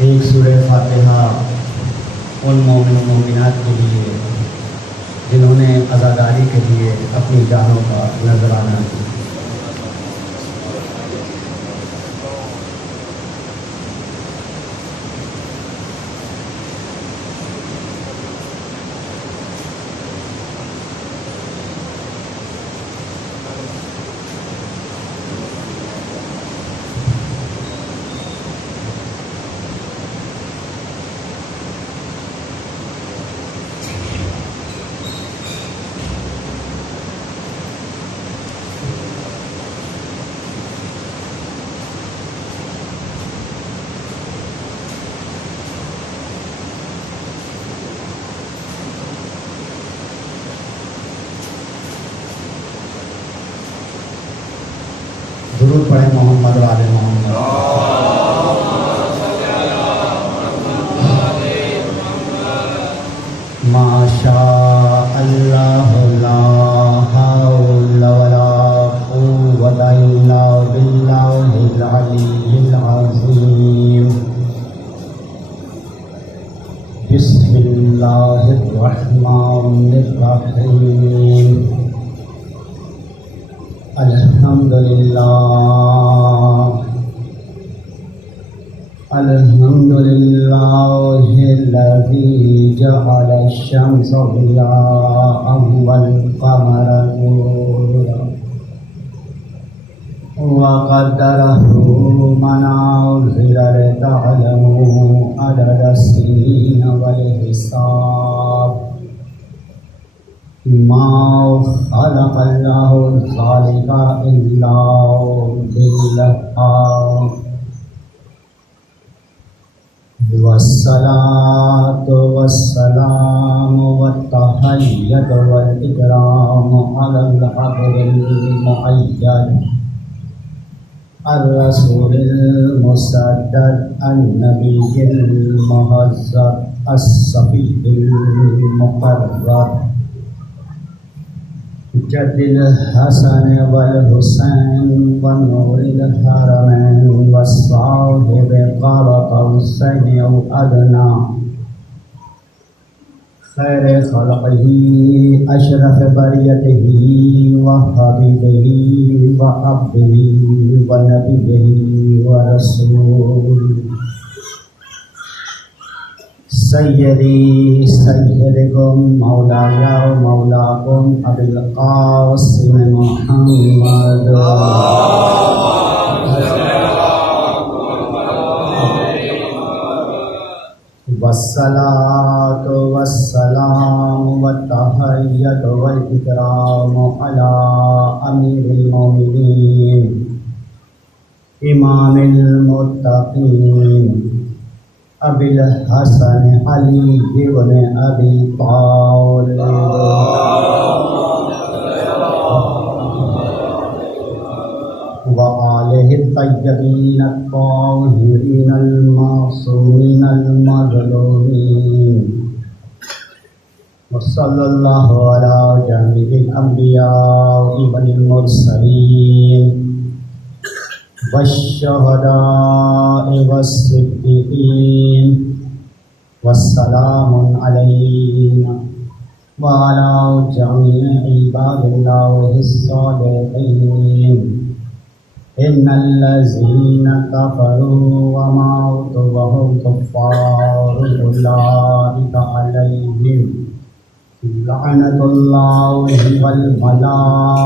ایک سورہ فاتحہ ان مومن و مومنات کے لیے جنہوں نے عزاداری کے لیے اپنی جانوں کا نذرانہ دیا۔ درود پڑھیں محمد و آل محمد۔ ما شاء اللہ لا حول ولا قوۃ الا باللہ العلی العظیم۔ بسم اللہ الرحمن الرحیم۔ الحمد للہ الذی جعل الشمس ضیاء والقمر نورا وقدرہ منازل لتعلموا عدد السنین والحساب۔ ما خلق اللہ ذلک الا بالحق والصلاة والسلام والتحیۃ والاکرام علی العبد المؤید الرسول المصدق النبی المہذب الصفی المقرب جد الحسن والحسین ونور الحرمین والصاحب قاب قوسین او ادنی خیر خلقہ اشرف بریتہ وحبیبہ وعبدہ ونبیہ ورسول سیدی سیدکم مولایا و مولاکم ابی القاسم محمد والصلاة والسلام والتحیۃ والاکرام علی امیر المومنین امام المتقین ابی الحسن علی ابن ابی طالب وآلہ الطیبین الطاہرین المعصومین المظلومین وصلی اللہ علی جمیع الانبیاء والمرسلین والشہداء والصدیقین والسلام علینا وعلی جمیع عباد اللہ الصالحین ان الذین کفروا وماتوا وهم کفار اولئک علیہم لعنۃ اللہ والملائکۃ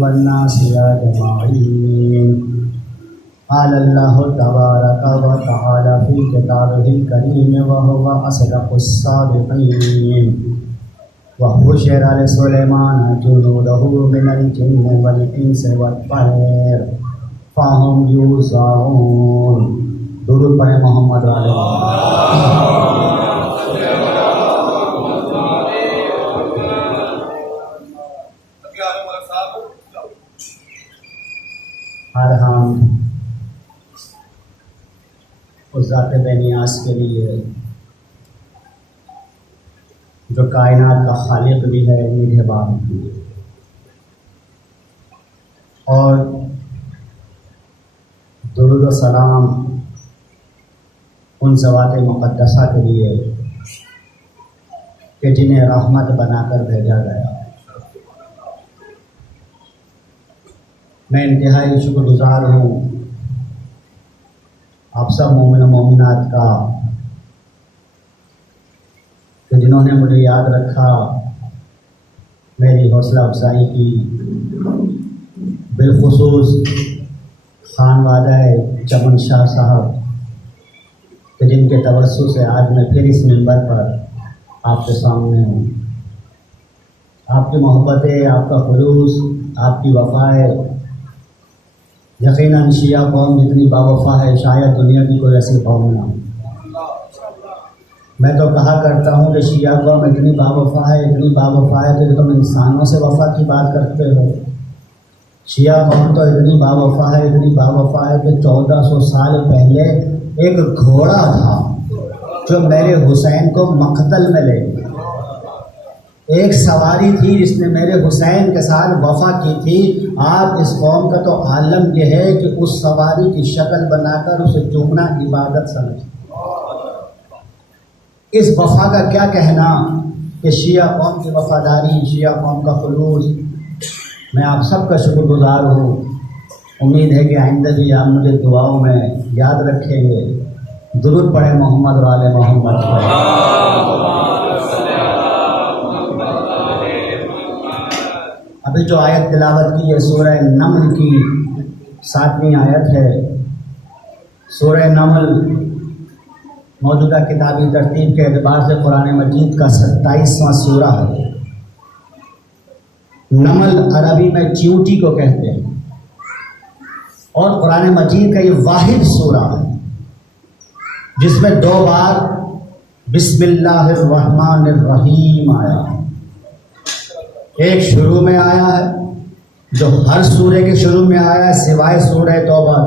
والناس اجمعین۔ قال اللہ تبارک و تعالی فی کتابہ الکریم وہو اصدق الصادقین۔ وحشر لسلیمان جنودہ من الجن والانس والطیر فهم یوزعون۔ درود پڑھیں محمد و آل محمد۔ ہر ہم اس ذات بے نیاز کے لیے جو کائنات کا خالق بھی ہے، نگہبان بھی ہے، اور درود و سلام ان ذوات مقدسہ کے لیے کہ جنہیں رحمت بنا کر بھیجا گیا۔ میں انتہائی شکر گزار ہوں آپ سب مومن و مومنات کا کہ جنہوں نے مجھے یاد رکھا، میری حوصلہ افزائی کی، بالخصوص خانوادہ چمن شاہ صاحب کہ جن کے توسط سے آج میں پھر اس منبر پر آپ کے سامنے ہوں۔ آپ کی محبتیں، آپ کا خلوص، آپ کی وفائیں، یقیناً شیعہ قوم جتنی باوفا ہے شاید دنیا کی کوئی ایسی قوم نہ ہو۔ میں تو کہا کرتا ہوں کہ شیعہ قوم اتنی باوفا ہے، اتنی باوفا ہے کہ تم انسانوں سے وفا کی بات کرتے ہو۔ شیعہ قوم تو اتنی باوفا ہے، اتنی باوفا ہے کہ 1400 سال پہلے ایک گھوڑا تھا جو میرے حسین کو مقتل میں لے گیا۔ ایک سواری تھی جس نے میرے حسین کے ساتھ وفا کی تھی۔ آج اس قوم کا تو عالم یہ ہے کہ اس سواری کی شکل بنا کر اسے چومنا عبادت سمجھے۔ اس وفا کا کیا کہنا کہ شیعہ قوم کی وفاداری، شیعہ قوم کا خلوص۔ میں آپ سب کا شکر گزار ہوں۔ امید ہے کہ آئندہ بھی آپ مجھے دعاؤں میں یاد رکھیں گے۔ درود پڑھیں محمد و آل محمد پر۔ ابھی جو آیت تلاوت کی ہے سورہ نمل کی 7ویں آیت ہے۔ سورہ نمل موجودہ کتابی ترتیب کے اعتبار سے قرآن مجید کا 27واں سورہ ہے۔ نمل عربی میں چیونٹی کو کہتے ہیں اور قرآن مجید کا یہ واحد سورہ ہے جس میں 2 بار بسم اللہ الرحمن الرحیم آیا ہے۔ ایک شروع میں آیا ہے جو ہر سورے کے شروع میں آیا ہے سوائے سورہ توبہ،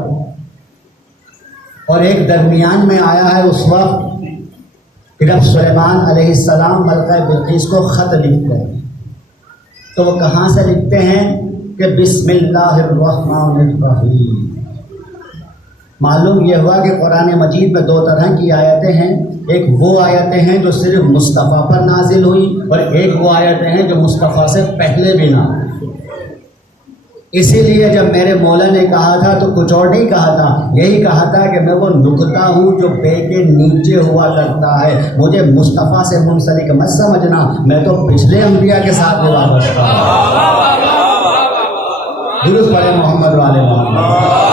اور ایک درمیان میں آیا ہے اس وقت کہ جب سلیمان علیہ السلام ملکہ بلقیس کو خط لکھتے ہیں تو وہ کہاں سے لکھتے ہیں کہ بسم اللہ الرحمن الرحیم۔ معلوم یہ ہوا کہ قرآن مجید میں 2 طرح کی آیتیں ہیں۔ ایک وہ آیتیں ہیں جو صرف مصطفیٰ پر نازل ہوئی، اور ایک وہ آیتیں ہیں جو مصطفیٰ سے پہلے بھی نازل ہوئی۔ اسی لیے جب میرے مولا نے کہا تھا تو کچھ اور نہیں کہا تھا، یہی کہا تھا کہ میں وہ نقطہ ہوں جو بے کے نیچے ہوا کرتا ہے، مجھے مصطفیٰ سے منسلک مت سمجھنا، میں تو پچھلے انبیاء کے ساتھ بھی وابستہ ہوں۔ درود پڑھیں محمد و آل محمد۔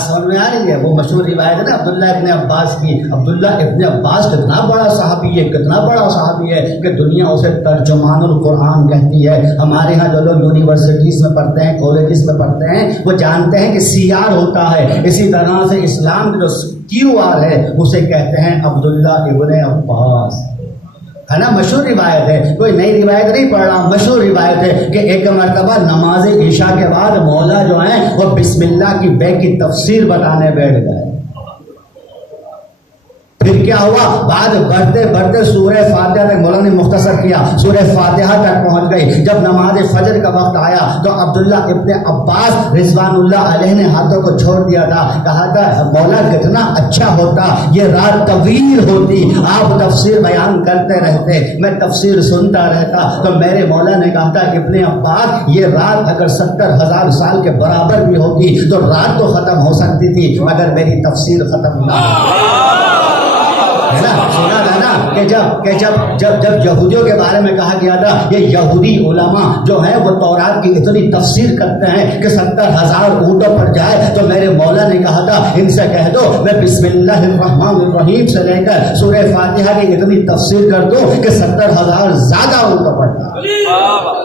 سمجھ میں آ رہی ہے؟ وہ مشہور روایت ہے نا عبداللہ ابن عباس کی۔ عبداللہ ابن عباس کتنا بڑا صحابی ہے، کتنا بڑا صحابی ہے کہ دنیا اسے ترجمان القرآن کہتی ہے۔ ہمارے ہاں جو لوگ یونیورسٹیز میں پڑھتے ہیں، کالجز میں پڑھتے ہیں، وہ جانتے ہیں کہ CR ہوتا ہے۔ اسی طرح سے اسلام کا جو QR ہے اسے کہتے ہیں عبداللہ ابن عباس، ہے نا؟ مشہور روایت ہے، کوئی نئی روایت نہیں پڑھ رہا، مشہور روایت ہے کہ ایک مرتبہ نماز عشاء کے بعد مولا جو ہیں وہ بسم اللہ کی بے کی تفسیر بتانے بیٹھ گئے۔ پھر کیا ہوا؟ بعد بڑھتے بڑھتے سورہ فاتحہ تک مولا نے مختصر کیا، سورہ فاتحہ تک پہنچ گئی۔ جب نماز فجر کا وقت آیا تو عبداللہ ابن عباس رضوان اللہ علیہ نے ہاتھوں کو چھوڑ دیا تھا، کہا تھا مولا کتنا اچھا ہوتا یہ رات طویل ہوتی، آپ تفسیر بیان کرتے رہتے، میں تفسیر سنتا رہتا۔ تو میرے مولا نے کہا تھا ابن عباس یہ رات اگر 70,000 سال کے برابر بھی ہوتی تو رات تو ختم ہو سکتی تھی مگر میری تفسیر ختم نہ ہوتی۔ سنا تھا نا کہ جب یہودیوں کے بارے میں کہا گیا تھا یہ یہودی علماء جو ہیں وہ تورات کی اتنی تفسیر کرتے ہیں کہ 70,000 اونٹوں پر جائے، تو میرے مولا نے کہا تھا ان سے کہہ دو میں بسم اللہ الرحمن الرحیم سے لے کر سورہ فاتحہ کی اتنی تفسیر کر دوں کہ 70,000 زیادہ اونٹوں پر جائے۔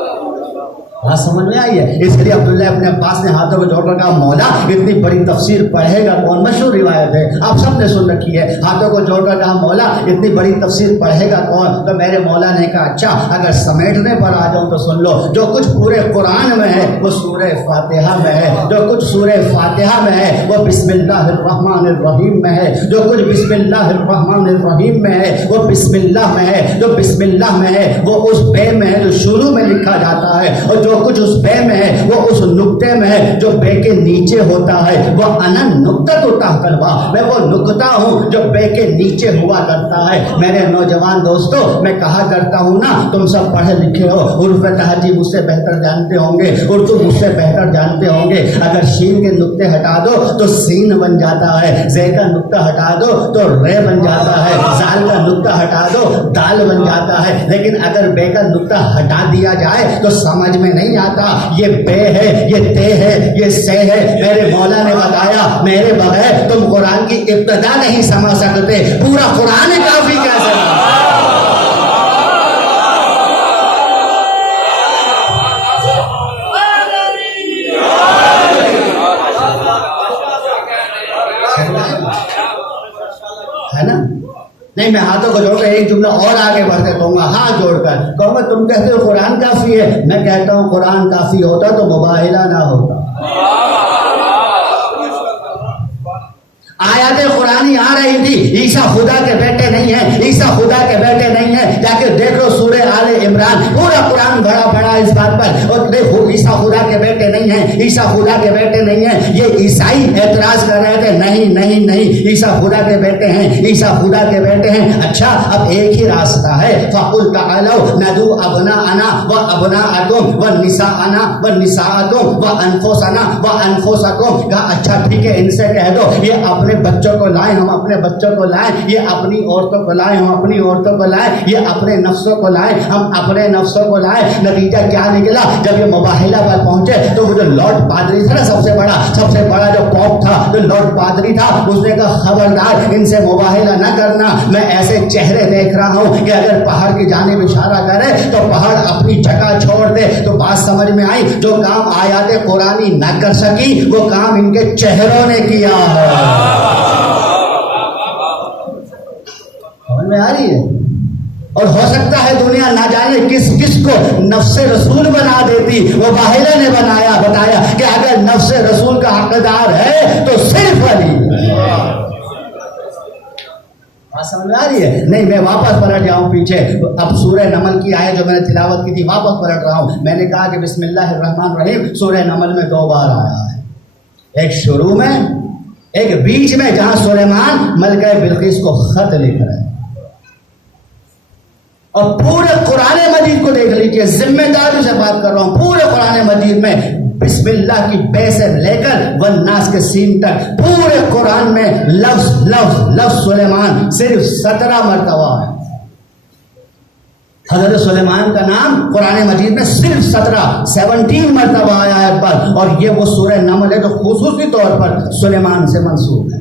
بات سمجھ میں آئی ہے؟ اس لیے عبداللہ ابن عباس نے ہاتھوں کو جوڑ کر کہا مولا اتنی بڑی تفسیر پڑھے گا کون؟ مشہور روایت ہے، آپ سب نے سن رکھی ہے۔ ہاتھوں کو جوڑ کر کہا مولا اتنی بڑی تفسیر پڑھے گا کون؟ تو میرے مولا نے کہا اچھا اگر سمیٹنے پر آ جاؤں تو سن لو، جو کچھ پورے قرآن میں ہے وہ سورہ فاتحہ میں ہے، جو کچھ سورہ فاتحہ میں ہے وہ بسم اللہ الرحمن الرحیم میں ہے، جو کچھ بسم اللہ الرحمن الرحیم میں ہے وہ بسم اللہ میں ہے، جو بسم اللہ میں ہے وہ اس بے میں ہے جو شروع میں لکھا جاتا ہے، اور جو جو کچھ اس بے میں ہے وہ اس نقطے میں ہے جو بے کے نیچے ہوتا ہے. وہ انا نقطۃ تحت الباء، میں وہ نقطہ ہوں جو بے کے نیچے ہوا کرتا ہے. میرے نوجوان دوستو، میں کہا کرتا ہوں نا، تم سب پڑھے لکھے ہو، عرف تہذی مجھ سے بہتر جانتے ہوں گے، اردو مجھ سے بہتر جانتے ہوں گے. اگر شین کے نقطے ہٹا دو تو سین بن جاتا ہے، زے کا نقطہ ہٹا دو تو رے بن جاتا ہے، زال کا نقطہ ہٹا دو دال بن جاتا ہے. لیکن اگر بے کا نقطہ ہٹا دیا جائے تو سمجھ میں نہیں آتا. یہ بے ہے، یہ تے ہے، یہ سے ہے. میرے مولا نے بتایا میرے بغیر تم قرآن کی ابتدا نہیں سمجھ سکتے، پورا قرآن کافی کیسے ہے نا. نہیں، میں ہاتھوں کو جوڑ کر ایک جملہ اور آگے بڑھتے کہوں گا، ہاتھ جوڑ کر کہوں گا تم کہتے ہو قرآن کافی ہے، میں کہتا ہوں قرآن کافی ہوتا تو مباہلہ نہ ہوتا. آیات قرآنی آ رہی تھی، عیسیٰ خدا کے بیٹے نہیں ہیں، عیسیٰ خدا کے بیٹے نہیں ہیں. جا کے دیکھو سورہ آل عمران، پورا قرآن بھرا پڑا اس بات پر. اور دیکھو عیسیٰ خدا کے بیٹے نہیں ہیں، عیسیٰ خدا کے بیٹے نہیں ہیں. یہ عیسائی اعتراض کر رہے تھے، نہیں نہیں نہیں، عیسیٰ خدا کے بیٹے ہیں، عیسیٰ خدا کے بیٹے ہیں. اچھا، اب ایک ہی راستہ ہے. فَقُلْ تَعَالَوْا نَدْعُو أَبْنَاءَنَا وَأَبْنَاءَكُمْ وَنِسَاءَنَا وَنِسَاءَكُمْ وَأَنفُسَنَا وَأَنفُسَكُمْ. کہا اچھا ٹھیک ہے، ان سے کہہ دو یہ اپنے بچوں کو لائیں، ہم اپنے بچوں کو لائیں، یہ اپنی عورتوں کو لائیں، ہم اپنی عورتوں کو لائیں، یہ اپنے نفسوں کو لائیں، ہم اپنے نفسوں کو لائیں. نتیجہ کیا نکلا؟ جب یہ مباہلہ پر پہنچے تو وہ جو لارڈ پادری تھا نا، سب سے بڑا جو پوپ تھا، جو لارڈ پادری تھا، اس نے کہا خبردار ان سے مباہلہ نہ کرنا. میں ایسے چہرے دیکھ رہا ہوں کہ اگر پہاڑ کی جانب اشارہ کرے تو پہاڑ اپنی جگہ چھوڑ دے. تو بات سمجھ میں آئی، جو کام آیات قرآنی نہ کر سکی وہ کام ان کے چہروں نے کیا ہے. میں آ رہی ہے. اور ہو سکتا ہے دنیا نہ جانے کس کس کو نفس رسول بنا دیتی، وہ باہلہ نے بتایا کہ اگر نفس رسول کا حقدار ہے تو صرف علی. بات سمجھ میں آ رہی ہے؟ نہیں، میں واپس پلٹ جاؤں پیچھے. اب سورہ نمل کی آیت جو میں نے تلاوت کی تھی واپس پلٹ رہا ہوں. میں نے کہا کہ بسم اللہ الرحمن الرحیم سورہ نمل میں 2 بار آیا ہے، ایک شروع میں، ایک بیچ میں جہاں سلیمان ملکہ بلقیس کو خط لکھ رہے ہیں. اور پورے قرآن مجید کو دیکھ لیجیے، ذمہ داری سے بات کر رہا ہوں. پورے قرآن مجید میں بسم اللہ کی بے سے لے کر والناس کے سین تک پورے قرآن میں لفظ سلیمان صرف 17 مرتبہ ہے. حضرت سلیمان کا نام قرآن مجید میں صرف 17 مرتبہ آیا ہے پر. اور یہ وہ سورہ نمل ہے جو خصوصی طور پر سلیمان سے منسوب ہے.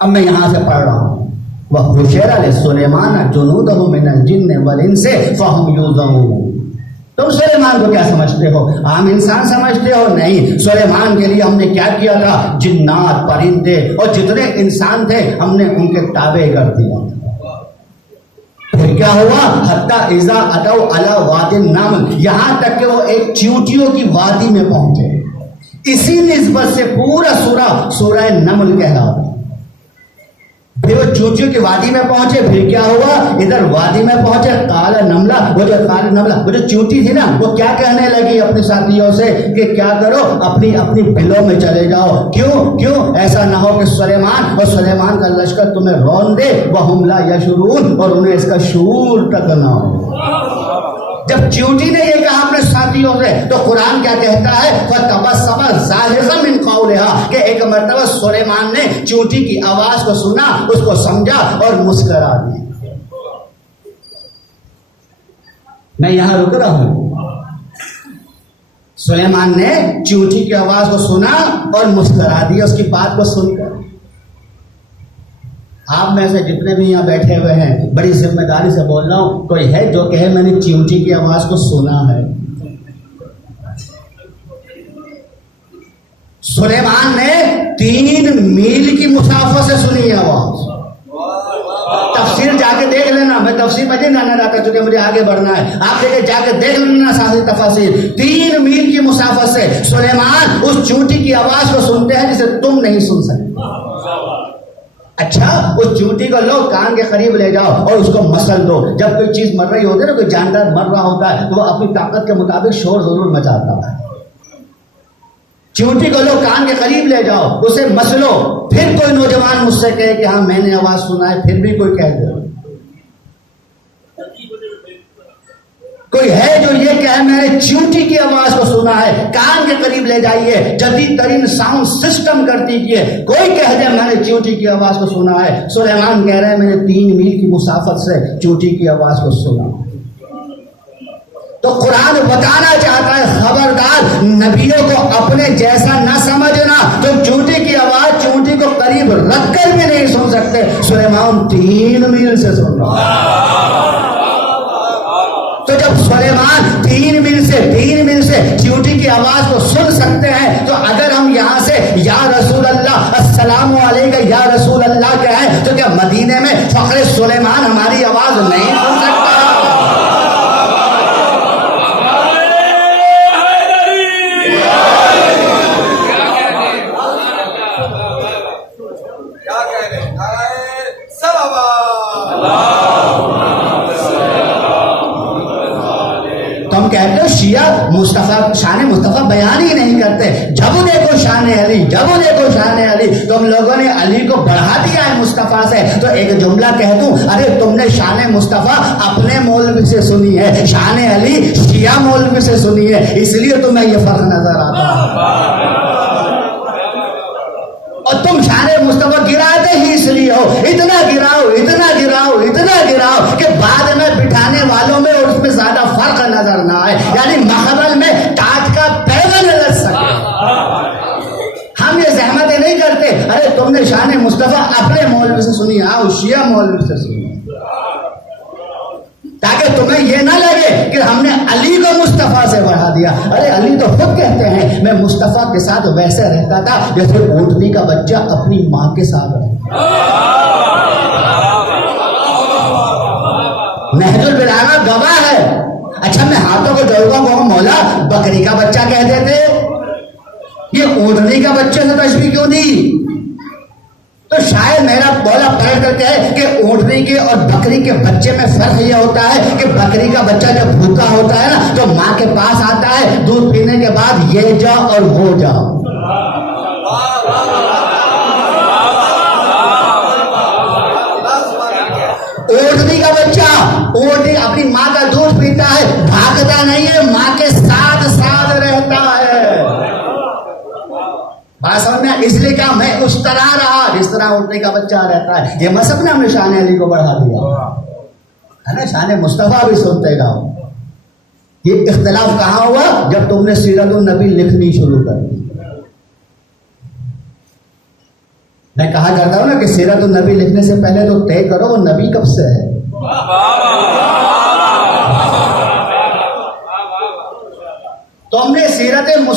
اب میں یہاں سے پڑھ رہا ہوں، وَحُشِرَ لِسُلَيْمَانَ جُنُودُهُ مِنَ الْجِنِّ وَالْإِنسِ فَهُمْ يُوزَعُونَ. تم سلیمان کو کیا سمجھتے ہو؟ عام انسان سمجھتے ہو؟ نہیں، سلیمان کے لیے ہم نے کیا کیا تھا؟ جنات، پرندے اور جتنے انسان تھے ہم نے ان کے تابع کر دیا. پھر کیا ہوا؟ حتی اذا اتوا علی وادی النمل، یہاں تک کہ وہ ایک چیونٹیوں کی وادی میں پہنچے. اسی نسبت سے پورا سورہ نمل کہلاتا. پھر وہ چونٹیوں کی وادی میں پہنچے، پھر کیا ہوا؟ ادھر وادی میں پہنچے، قال نملہ، وہ جو چونٹی تھی نا وہ کیا کہنے لگی اپنے ساتھیوں سے کہ کیا کرو، اپنی بلوں میں چلے جاؤ. کیوں؟ ایسا نہ ہو کہ سلیمان کا لشکر تمہیں رون دے، وَهُمْ لَا يَشْعُرُونَ، اور انہیں اس کا شعور تک نہ ہو. جب چیونٹی نے یہ کہا اپنے ساتھیوں سے تو قرآن کیا کہتا ہے؟ فَتَبَسَّمَ ضَاحِكًا مِنْ قَوْلِهَا، کہ ایک مرتبہ سلیمان نے چیونٹی کی آواز کو سنا، اس کو سمجھا اور مسکرا دیا. میں یہاں رک رہا ہوں. سلیمان نے چیونٹی کی آواز کو سنا اور مسکرا دیا اس کی بات کو سن کر. آپ میں سے جتنے بھی یہاں بیٹھے ہوئے ہیں بڑی ذمہ داری سے بول رہا ہوں، کوئی ہے جو کہے میں نے چیونٹی کی آواز کو سنا ہے؟ سلیمان نے 3 میل کی مسافت سے سنی آواز. تفسیر جا کے دیکھ لینا، میں تفسیر میں نہیں آنا رہتا چونکہ مجھے آگے بڑھنا ہے. آپ دیکھیں جا کے دیکھ لینا ساری تفاسیر. 3 میل کی مسافت سے سلیمان اس چیونٹی کی آواز کو سنتے ہیں جسے تم نہیں سن سکتے. اچھا اس چونٹی کو لو کان کے قریب لے جاؤ اور اس کو مسل دو. جب کوئی چیز مر رہی ہوتی ہے نا, کوئی جاندار مر رہا ہوتا ہے تو وہ اپنی طاقت کے مطابق شور ضرور مچاتا ہے. چونٹی کو لو کان کے قریب لے جاؤ, اسے مسلو. پھر کوئی نوجوان مجھ سے کہے کہ ہاں میں نے آواز سنا ہے, پھر بھی کوئی کہہ دے. کوئی ہے جو یہ کہے میں نے چونٹی کی آواز کو سنا ہے, کان کے قریب لے جائیے, جدید ترین ساؤنڈ سسٹم کر دیجیے. کوئی کہہ دے میں نے چونٹی کی آواز کو سنا ہے. سلیمان کہہ رہے ہیں میں نے 3 میل کی مسافت سے چونٹی کی آواز کو سنا. تو قرآن بتانا چاہتا ہے خبردار نبیوں کو اپنے جیسا نہ سمجھنا. تم چونٹی کی آواز چونٹی کو قریب رکھ کر بھی نہیں سن سکتے. سلیمان 3 میل سے سن رہا. تو جب سلیمان 3 میل سے چونٹی کی آواز کو سن سکتے ہیں, تو اگر ہم یہاں سے یا رسول اللہ السلام علیکم یا رسول اللہ کہیں تو کیا مدینے میں فخر سلیمان ہماری آواز نہیں سن سکتا؟ کہتے ہو شیعہ مصطفیٰ شان مصطفیٰ بیان ہی نہیں کرتے. جب دیکھو شان علی, جب دیکھو شان علی. تم لوگوں نے علی کو بڑھا دیا ہے مصطفیٰ سے. تو ایک جملہ کہہ دوں, ارے تم نے شان مصطفیٰ اپنے مولوی سے سنی ہے, شان علی شیعہ مولوی سے سنی ہے, اس لیے تمہیں یہ فرق نظر آتا ہے. اور تم شان مصطفیٰ گراتے ہی اس لیے ہو, اتنا گراؤ اتنا گراؤ اتنا گراؤ کہ بعد میں بٹھانے والوں میں اور اس میں زیادہ فرق نظر نہ آئے, یعنی مخبل میں ٹاٹ کا پیغل نہ لگ سکے. ہم یہ زحمتیں نہیں کرتے, ارے تم نے شان مصطفیٰ اپنے مولوی سے سنی, آؤ شیعہ مولوی سے سنی, تاکہ تمہیں یہ نہ لگے کہ ہم نے علی کو مصطفیٰ سے بڑھا دیا. ارے علی تو خود کہتے ہیں میں مصطفیٰ کے ساتھ ویسے رہتا تھا جیسے اونٹنی کا بچہ اپنی ماں کے ساتھ رہتا. نہج البلاغہ گواہ ہے. اچھا میں ہاتھوں کو جوڑوں کو مولا بکری کا بچہ کہہ دیتے, یہ اونٹنی کا بچے سے تشبیہ کیوں دی؟ تو شاید میرا بولا پلٹ کر کہے کہ اونٹنی کے اور بکری کے بچے میں فرق یہ ہوتا ہے کہ بکری کا بچہ جب بھوکا ہوتا ہے نا تو ماں کے پاس آتا ہے دودھ پینے کے بعد یہ جا اور وہ جا. اونٹنی کا بچہ اونٹنی اپنی ماں کا دودھ پیتا ہے, بھاگتا نہیں ہے, ماں کے ساتھ ساتھ رہتا ہے. بات سمجھ میں اس لیے کہا میں اس طرح رہا جس طرح اونٹنی کا بچہ رہتا ہے. یہ مذہب نے ہم نے شان علی کو بڑھا دیا ہے نا, شان مصطفیٰ بھی سنتے گا. یہ اختلاف کہاں ہوا؟ جب تم نے سیرت النبی لکھنی شروع کر دی. میں کہا کرتا ہوں نا کہ سیرت النبی لکھنے سے پہلے تو طے کرو وہ نبی کب سے ہے.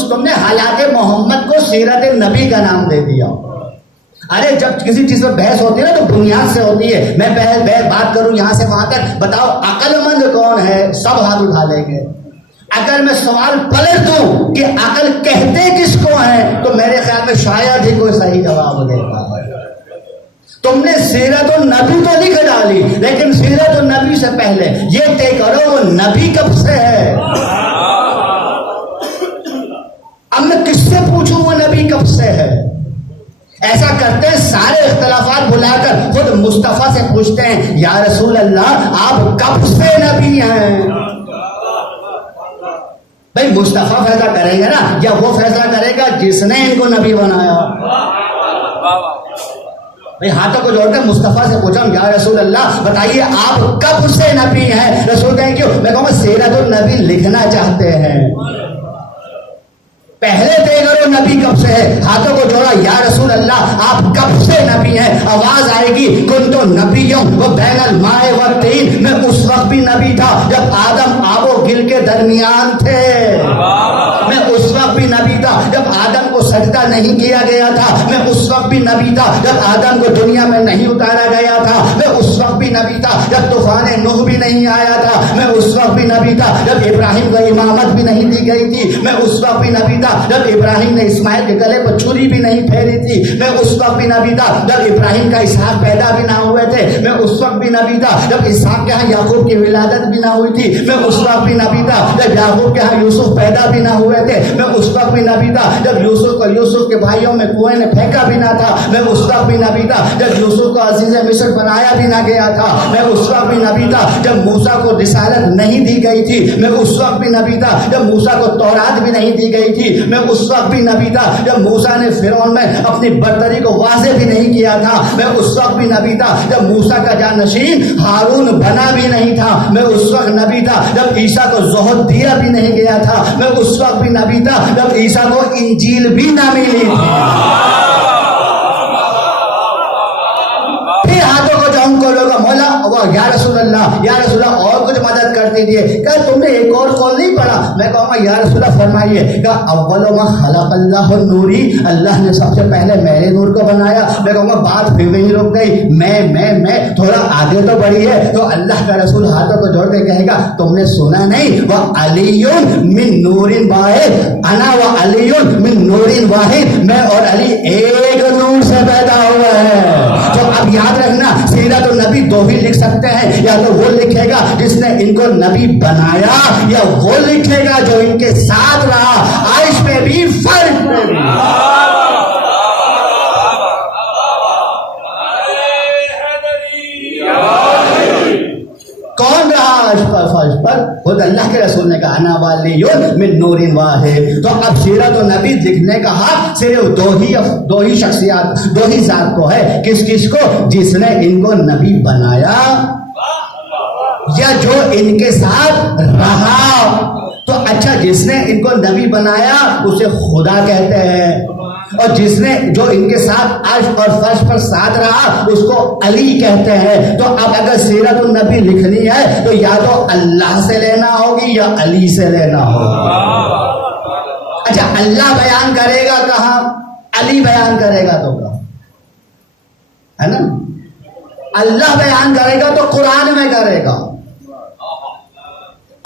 تم نے حالات محمد کو سیرت نبی کا نام دے دیا. ارے جب کسی چیز پر بحث ہوتی ہے نا تو بنیاد سے ہوتی ہے. میں بات کروں یہاں سے وہاں تک, بتاؤ عقل مند کون ہے؟ سب ہاتھ اٹھا لیں گے. اگر میں سوال پلٹ دوں کہ عقل کہتے کس کو ہیں تو میرے خیال میں شاید ہی کوئی صحیح جواب دے گا. تم نے سیرت النبی تو لکھ ڈالی, لیکن سیرت النبی سے پہلے یہ طے کرو وہ نبی کب سے ہے. اب میں کس سے پوچھوں وہ نبی کب سے ہے؟ ایسا کرتے ہیں سارے اختلافات بلا کر خود مصطفیٰ سے پوچھتے ہیں یا رسول اللہ آپ کب سے نبی ہیں؟ بھائی مصطفیٰ فیصلہ کریں گے نا, یا وہ فیصلہ کرے گا جس نے ان کو نبی بنایا؟ بھائی ہاتھوں کو جوڑ کر مصطفیٰ سے پوچھا یا رسول اللہ بتائیے آپ کب سے نبی ہیں؟ رسول کہیں کیوں؟ میں کہوں گا سیرت النبی لکھنا چاہتے ہیں. پہلے طے کرو نبی کب سے ہے. ہاتھوں کو جوڑا یا رسول اللہ آپ کب سے نبی ہیں؟ آواز آئے گی کن تو نبیوں وہ بین الماء والطین, میں اس وقت بھی نبی تھا جب آدم آب و گل کے درمیان تھے. میں اس وقت بھی نبی تھا جب آدم کو سجدہ نہیں کیا گیا تھا، میں اس وقت بھی نبی تھا جب آدم کو دنیا میں نہیں اتارا گیا تھا، میں اس وقت بھی نبی تھا جب طوفان نوح بھی نہیں آیا تھا، میں اس وقت بھی نبی تھا جب ابراہیم کو امامت بھی نہیں دی گئی تھی، میں اس وقت بھی نبی تھا جب ابراہیم نے اسماعیل کے گلے پر چھری بھی نہیں پھیری تھی، میں اس وقت بھی نبی تھا جب ابراہیم کا اسحاق پیدا بھی نہ ہوئے تھے، میں اس وقت بھی نبی تھا جب اسحاق کے ہاں یعقوب کی ولادت بھی نہ ہوئی تھی، میں اس وقت بھی نبی تھا جب یعقوب کے ہاں یوسف پیدا بھی نہ ہوئے تھے، میں اس وقت بھی نبی تھا جب یوسف کے بھائیوں میں کنویں نے پھینکا بھی نہ تھا، میں اس وقت بھی نبی تھا جب یوسف کو عزیز مصر بنایا بھی نہ گیا تھا، میں اس وقت بھی نبی تھا جب موسیٰ کو رسالت نہیں دی گئی تھی، میں اس وقت بھی نبی تھا جب موسیٰ کو تورات بھی نہیں دی گئی تھی، میں اس وقت بھی نبی تھا جب موسیٰ نے فرعون میں اپنی برتری کو واضح بھی نہیں کیا تھا، میں اس وقت بھی نبی تھا جب موسیٰ کا جانشین ہارون بنا بھی نہیں تھا، میں اس وقت نبی تھا جب عیسیٰ کو زہد دیا بھی نہیں گیا تھا، میں اس وقت بھی نبی تھا جب عیسیٰ کو انجیل بھی نہ ملی تھی۔ پھر ہاتھوں کو جاؤں کو لوگا مولا یا رسول اللہ اور کچھ مدد کر دیجیے، کہ تم نے ایک اور قول نہیں پڑھا، میں کہوں گا یا رسول اللہ فرمائیے کہ اول ما خلق اللہ النوری، اللہ نے سب سے پہلے میرے نور کو بنایا، میں کہوں گا بات پھر وہی رک گئی، میں تھوڑا آگے تو بڑھی ہے، تو اللہ کا رسول ہاتھوں کو جوڑ کے کہے گا تم نے سنا نہیں وہ علی من نور واحد، انا و علی من نور واحد، میں اور علی ایک نور سے پیدا ہوا ہے۔ تو اب یاد رکھنا سیرت النبی دو ہی لکھ سکتے ہیں، یا تو وہ لکھے گا جس نے ان کو نبی بنایا، یا وہ لکھے گا جو ان کے ساتھ رہا، عائش میں بھی فرق میں بھی۔ کون رہا فرش پر؟ خود اللہ کے رسول نے کہا انا والی من نور واحد۔ تو اب سیرت النبی لکھنے کا حق صرف دو ہی شخصیات، دو ہی ذات کو ہے، کس کو؟ جس نے ان کو نبی بنایا یا جو ان کے ساتھ رہا۔ تو اچھا جس نے ان کو نبی بنایا اسے خدا کہتے ہیں، اور جس نے جو ان کے ساتھ عرش اور فرش پر ساتھ رہا اس کو علی کہتے ہیں۔ تو اب اگر سیرت النبی لکھنی ہے تو یا تو اللہ سے لینا ہوگی یا علی سے لینا ہوگی۔ اچھا اللہ بیان کرے گا کہاں؟ علی بیان کرے گا تو کہاں؟ ہے نا، اللہ بیان کرے گا تو قرآن میں کرے گا۔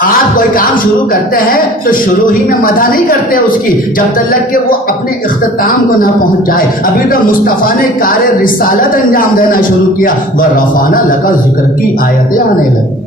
آپ کوئی کام شروع کرتے ہیں تو شروع ہی میں مدح نہیں کرتے اس کی جب تک کہ وہ اپنے اختتام کو نہ پہنچ جائے۔ ابھی تو مصطفیٰ نے کار رسالت انجام دینا شروع کیا، وَرَفَعْنَا لَكَ ذکر کی آیتیں آنے لگی۔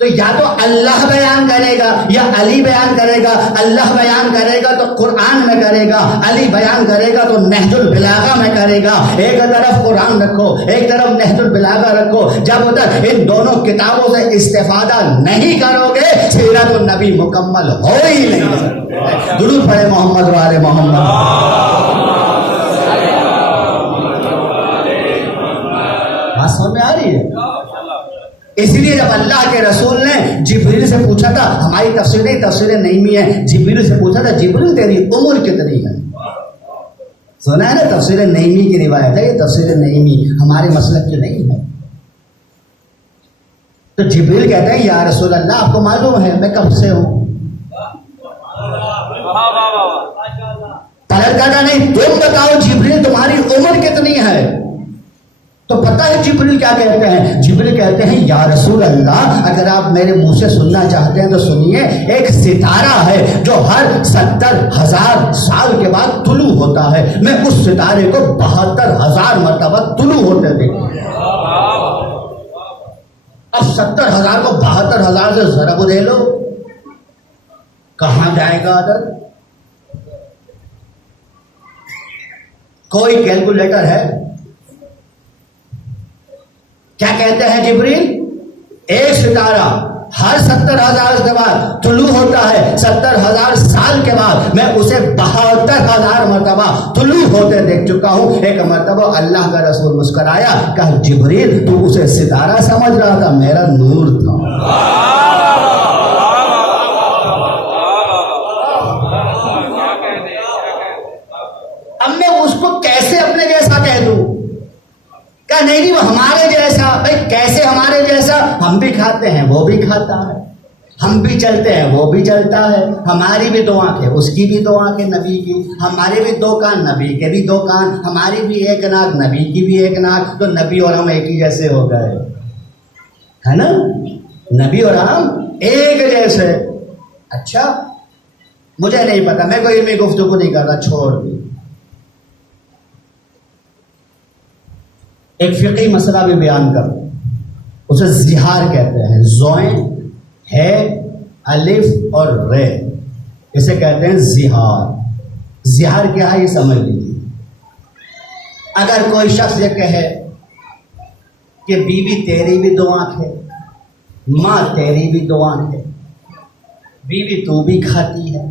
تو یا تو اللہ بیان کرے گا یا علی بیان کرے گا۔ اللہ بیان کرے گا تو قرآن میں کرے گا، علی بیان کرے گا تو نہج البلاغہ میں کرے گا۔ ایک طرف قرآن رکھو، ایک طرف نہج البلاغہ رکھو، جب تک ان دونوں کتابوں سے استفادہ نہیں کرو گے سیرت النبی مکمل ہو ہی نہیں سکتے۔ درود پڑھے محمد و آل محمد۔ بات سمجھ میں آ رہی ہے؟ اس لیے جب اللہ کے رسول نے جبریل سے پوچھا تھا، ہماری تفسیر نعیمی ہے، جبریل سے پوچھا تھا جبریل تیری عمر کتنی ہے؟ سنا ہے نا تفسیر نعیمی کی روایت ہے، یہ تفسیر نعیمی ہمارے مسلک کی نہیں ہے۔ تو جبریل کہتے ہیں یا رسول اللہ آپ کو معلوم ہے میں کب سے ہوں؟ پلٹ کہتا نہیں تم بتاؤ جبریل تمہاری عمر کتنی ہے؟ تو پتہ ہے جبریل کیا کہتے ہیں؟ جبریل کہتے ہیں یا رسول اللہ اگر آپ میرے منہ سے سننا چاہتے ہیں تو سنیے، ایک ستارہ ہے جو ہر 70,000 سال کے بعد طلوع ہوتا ہے، میں اس ستارے کو 72,000 مرتبہ طلوع ہوتے دیکھتا ہوں۔ اب 70,000 کو 72,000 سے ضرب دے لو، کہاں جائے گا عدد؟ کوئی کیلکولیٹر ہے؟ کیا کہتے ہیں جبریل؟ ایک ستارہ ہر 70,000 کے بعد طلوع ہوتا ہے، 70,000 سال کے بعد میں اسے 72,000 مرتبہ طلوع ہوتے دیکھ چکا ہوں۔ ایک مرتبہ اللہ کا رسول مسکرایا، کہا جبریل تو اسے ستارہ سمجھ رہا تھا، میرا نور تھا۔ اب میں اس کو کیسے اپنے جیسا کہہ دوں؟ کہ نہیں وہ ہمارے جیسا۔ بھائی کیسے ہمارے جیسا؟ ہم بھی کھاتے ہیں وہ بھی کھاتا ہے، ہم بھی چلتے ہیں، وہ بھی چلتا ہے، ہماری بھی دو آنکھیں، اس کی بھی دو آنکھیں نبی کی، ہمارے بھی دو کان، نبی کے بھی دو کان، ہماری بھی ایک ناک، نبی کی بھی ایک ناک، تو نبی اور ہم ایک ہی جیسے ہو گئے، ہے نا؟ نبی اور ہم ایک جیسے. اچھا مجھے نہیں پتا، میں کوئی علمی گفتگو نہیں کر رہا، چھوڑ دی. ایک فقہی مسئلہ بھی بیان کر، اسے زہار کہتے ہیں. زوئیں ہے الف اور رے، اسے کہتے ہیں زہار. زہار کیا ہے یہ سمجھ لیجیے. اگر کوئی شخص یہ کہے کہ بیوی تیری بھی دو آنکھیں، ماں تیری بھی دو آنکھیں، بیوی تو بھی کھاتی ہے،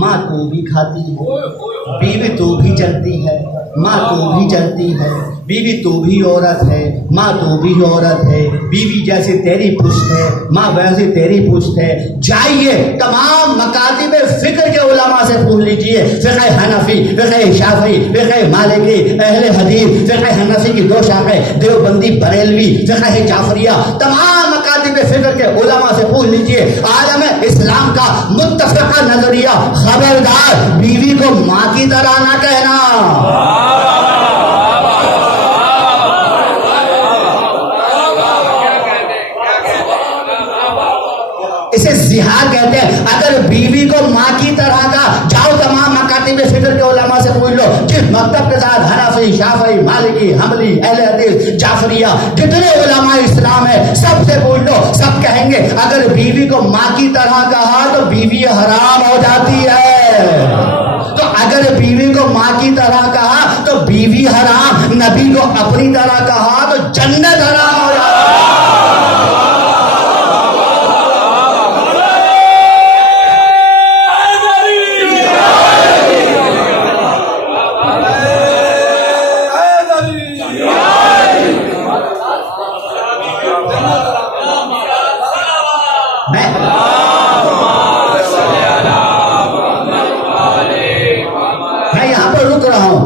ماں تو بھی کھاتی ہے، بیوی تو بھی چلتی ہے، ماں تو بھی چلتی ہے، بیوی تو بھی عورت ہے، ماں تو بھی عورت ہے، بیوی جیسے تیری پشت ہے، ماں ویسے تیری پشت ہے. جائیے تمام مکاتب فکر کے علماء سے پوچھ لیجئے، فقہ حنفی، فقہ شافعی، فقہ مالکی، اہل حدیث، فقہ حنفی کی دو شاخیں، دیوبندی بریلوی، فقہ جعفریہ، تمام مکاتب فکر کے علماء سے پوچھ لیجئے. عالم اسلام کا متفقہ نظریہ، خبردار بیوی کو ماں کی طرح نہ کہنا. اسے زہار کہتے ہیں. اگر بیوی کو ماں کی طرح کا، جاؤ تمام مکاتب فکر کے علماء سے پوچھ لو، جس مکتب کے ساتھ حنفی، شافعی، مالکی، حنبلی، اہل حدیث، جعفریہ، جتنے علماء اسلام ہے سب سے پوچھ لو، سب کہیں گے اگر بیوی کو ماں کی طرح کہا تو بیوی حرام ہو جاتی ہے. تو اگر بیوی کو ماں کی طرح کہا تو بیوی حرام، نبی کو اپنی طرح کہا تو جنت حرام ہو جاتی ہے.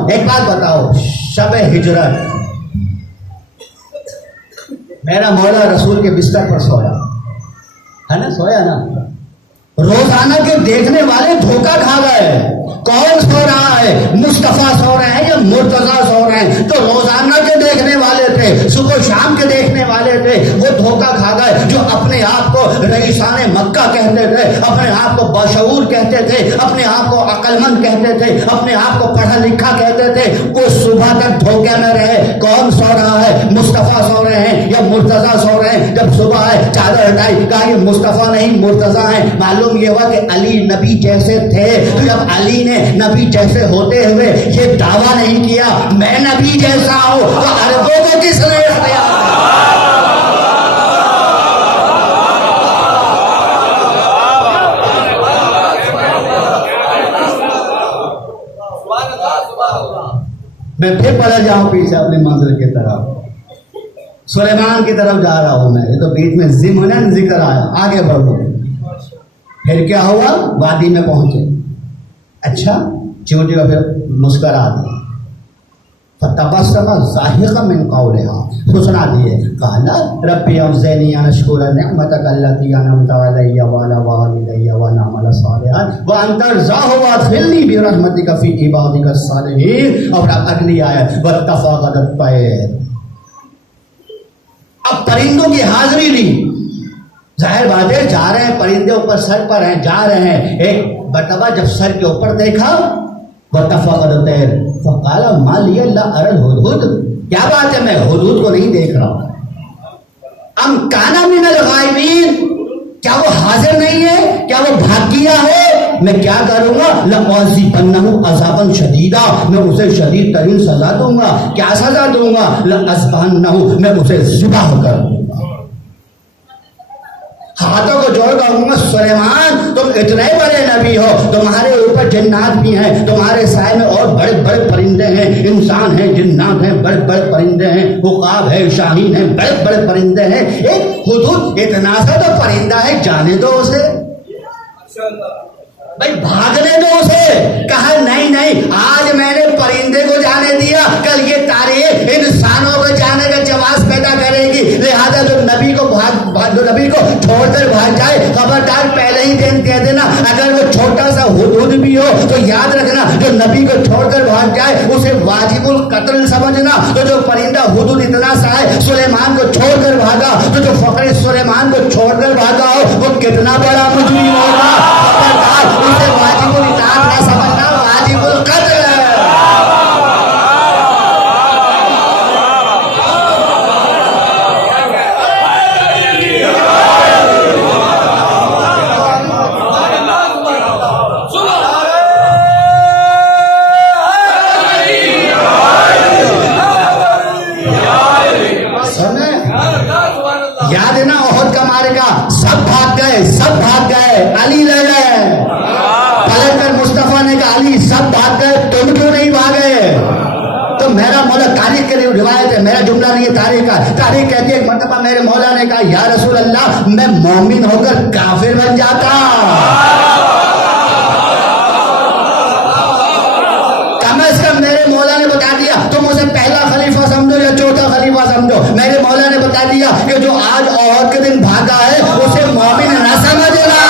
ایک بات بتاؤ، شب ہجرت میرا مولا رسول کے بستر پر سویا ہے نا، سویا نا. روزانہ کے دیکھنے والے دھوکہ کھا گئے. کون سو رہا ہے؟ مصطفیٰ سو رہے ہیں یا مرتضیٰ سو رہے ہیں؟ جو روزانہ کے دیکھنے والے تھے، صبح شام کے دیکھنے والے تھے، وہ دھوکہ کھا گئے. جو اپنے آپ کو رئیسان مکہ کہتے تھے، اپنے آپ کو باشعور کہتے تھے، اپنے آپ کو عقل مند کہتے تھے، اپنے آپ کو پڑھا لکھا کہتے تھے، وہ صبح تک دھوکے میں رہے. کون سو رہا ہے؟ مصطفیٰ سو رہے ہیں یا مرتضیٰ سو رہے ہیں؟ جب صبح آئے چادر ہٹائی، کہا یہ مصطفیٰ نہیں مرتضیٰ ہیں. معلوم یہ ہوا کہ علی نبی جیسے تھے. تو جب علی نے نبی جیسے ہوتے ہوئے یہ دعویٰ نہیں کیا میں نبی جیسا ہوں، تو عربوں کو کس نے اختیار؟ میں پھر پڑا جاؤں پیچھے اپنی منزل کی طرف، سلیمان کی طرف جا رہا ہوں میں. یہ تو بیچ میں ضمن ذکر آیا، آگے بڑھو. پھر کیا ہوا؟ وادی میں پہنچے. اچھا چونٹی کا پھر مسکرا دی. فتبسم ضاحکا من قولها، سنا دیے. قال ربی اوزعنی ان اشکر نعمتک التی انعمت علی وعلی والدی وان اعمل صالحا وانت ارضاہ وادخلنی برحمتک فی عبادک الصالحین. اور اگلی آیت واتفقت الطیر. اب پرندوں کی حاضری لی. ظاہر بات ہے جا رہے ہیں پرندے اوپر سر پر ہیں، جا رہے ہیں. ایک مرتبہ جب سر کے اوپر دیکھا واتفقت الطیر فقال ما لی لا اری الہدہد، کیا بات ہے میں ہدہد کو نہیں دیکھ رہا. ام کان من الغائبین، کیا وہ حاضر نہیں ہے؟ کیا وہ بھاگ گیا ہے؟ میں کیا کروں گا؟ لأعذبنہ عذابا شدیدا، میں اسے شدید ترین سزا دوں گا. کیا سزا دوں گا؟ لأذبحنہ، میں اسے ذبح کر دوں گا. ہاتھوں کو جوڑ کر کہوں گا سلیمان تم اتنے بڑے نبی ہو، تمہارے اوپر جنات بھی ہیں، تمہارے سائے میں اور بڑے بڑے پرندے ہیں، انسان ہیں، جنات ہیں، بڑے بڑے پرندے ہیں، عقاب ہے، شاہین ہیں، بڑے بڑے پرندے ہیں. ایک ہدہد اتنا سا تو پرندہ ہے، جانے دو اسے بھائی، بھاگنے دو اسے. کہا نہیں نہیں، آج میں نے پرندے کو جانے دیا، کل یہ تاریخ انسانوں کو جانے کا جواز پیدا کرے گی. لہذا جو نبی کو چھوڑ کر بھاگ جائے خبردار یاد رکھنا جو نبی کو چھوڑ کر بھاگ جائے اسے واجب القتل سمجھنا. تو جو پرندہ حدود اتنا سا ہے سلیمان کو چھوڑ کر بھاگا تو جو فقیر سلیمان کو چھوڑ کر بھاگا ہو وہ کتنا بڑا مجرم ہوگا. خبردار اسے واجب الاطاعت نہ سمجھنا، واجب القتل ہے. یاد ہے نا احد کا معرکہ، سب بھاگ گئے، سب بھاگ گئے، علی رہ گئے. پلٹ کر مصطفیٰ نے کہا علی سب بھاگ گئے تم کیوں نہیں بھاگے؟ تو میرا مولا، تاریخ کے روایت ہے، میرا جملہ نہیں ہے، تاریخ کا. تاریخ کہتی ہے ایک مرتبہ میرے مولا نے کہا یا رسول اللہ میں مومن ہو کر کافر بن جاتا. کم از کم میرے مولا نے بتا دیا تم اسے پہلا خلیفہ سمجھو یا چوتھا خلیفہ سمجھو. میرے مولا نے بتا دیا کہ جو آج احد کے دن بھاگا ہے اسے مومن نہ سمجھنا.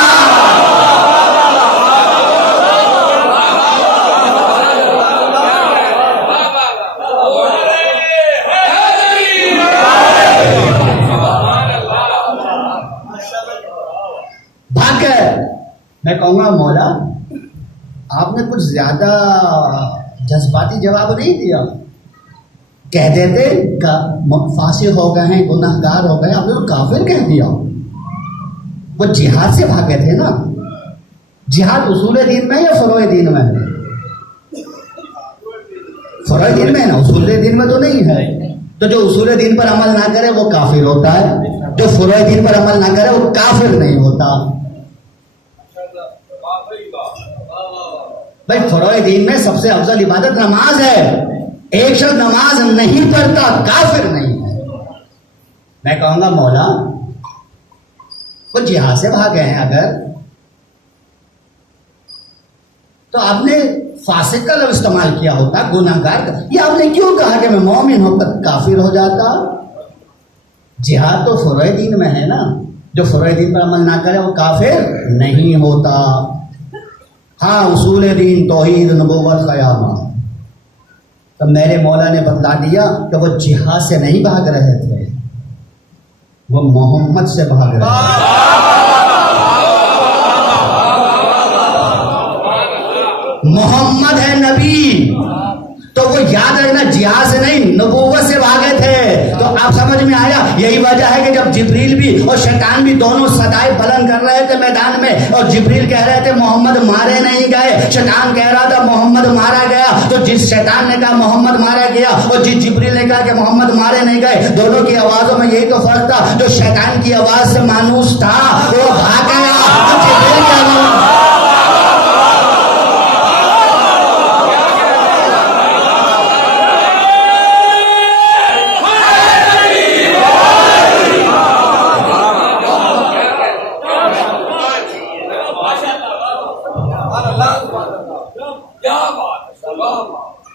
بھاگ گئے. میں کہوں گا مولا آپ نے کچھ زیادہ جذباتی جواب نہیں دیا. کہہ دیتے فاسق ہو گئے ہیں، گناہ گار ہو گئے، آپ نے تو کافر کہہ دیا. وہ جہاد سے بھاگے تھے نا. جہاد اصول دین میں یا فروع دین میں؟ فروع دین میں ہے نا، اصول دین میں تو نہیں ہے. تو جو اصول دین پر عمل نہ کرے وہ کافر ہوتا ہے، جو فروع دین پر عمل نہ کرے وہ کافر نہیں ہوتا. بھائی فروع دین میں سب سے افضل عبادت نماز ہے. ایک شخص نماز نہیں پڑھتا کافر نہیں ہے. میں کہوں گا مولا وہ جہاد سے بھاگے ہیں اگر تو آپ نے فاسق کا لفظ استعمال کیا ہوتا، گناہ گار کا. یہ آپ نے کیوں کہا کہ میں مومن ہو کر کافر ہو جاتا؟ جہاد تو فروع دین میں ہے نا، جو فروع دین پر عمل نہ کرے وہ کافر نہیں ہوتا. ہاں اصول دین توحید نبوت قیامت. تو میرے مولا نے بتلا دیا کہ وہ جہاد سے نہیں بھاگ رہے تھے، وہ محمد سے بھاگ رہے تھے. محمد ہے نبی، تو وہ یاد رکھنا جہاد سے نہیں نبوت سے بھاگے تھے. تو آپ سمجھ میں آیا؟ یہی وجہ ہے کہ جب جبریل بھی اور شیطان بھی دونوں صدائے بلند کر رہے تھے میدان میں، اور جبریل کہہ رہے تھے محمد مارے نہیں گئے، شیطان کہہ رہا تھا محمد مارا گیا. تو جس شیطان نے کہا محمد مارا گیا اور جس جبریل نے کہا کہ محمد مارے نہیں گئے، دونوں کی آوازوں میں یہی تو فرق تھا. جو شیطان کی آواز سے مانوس تھا وہ بھاگ گیا، جبریل کی آواز.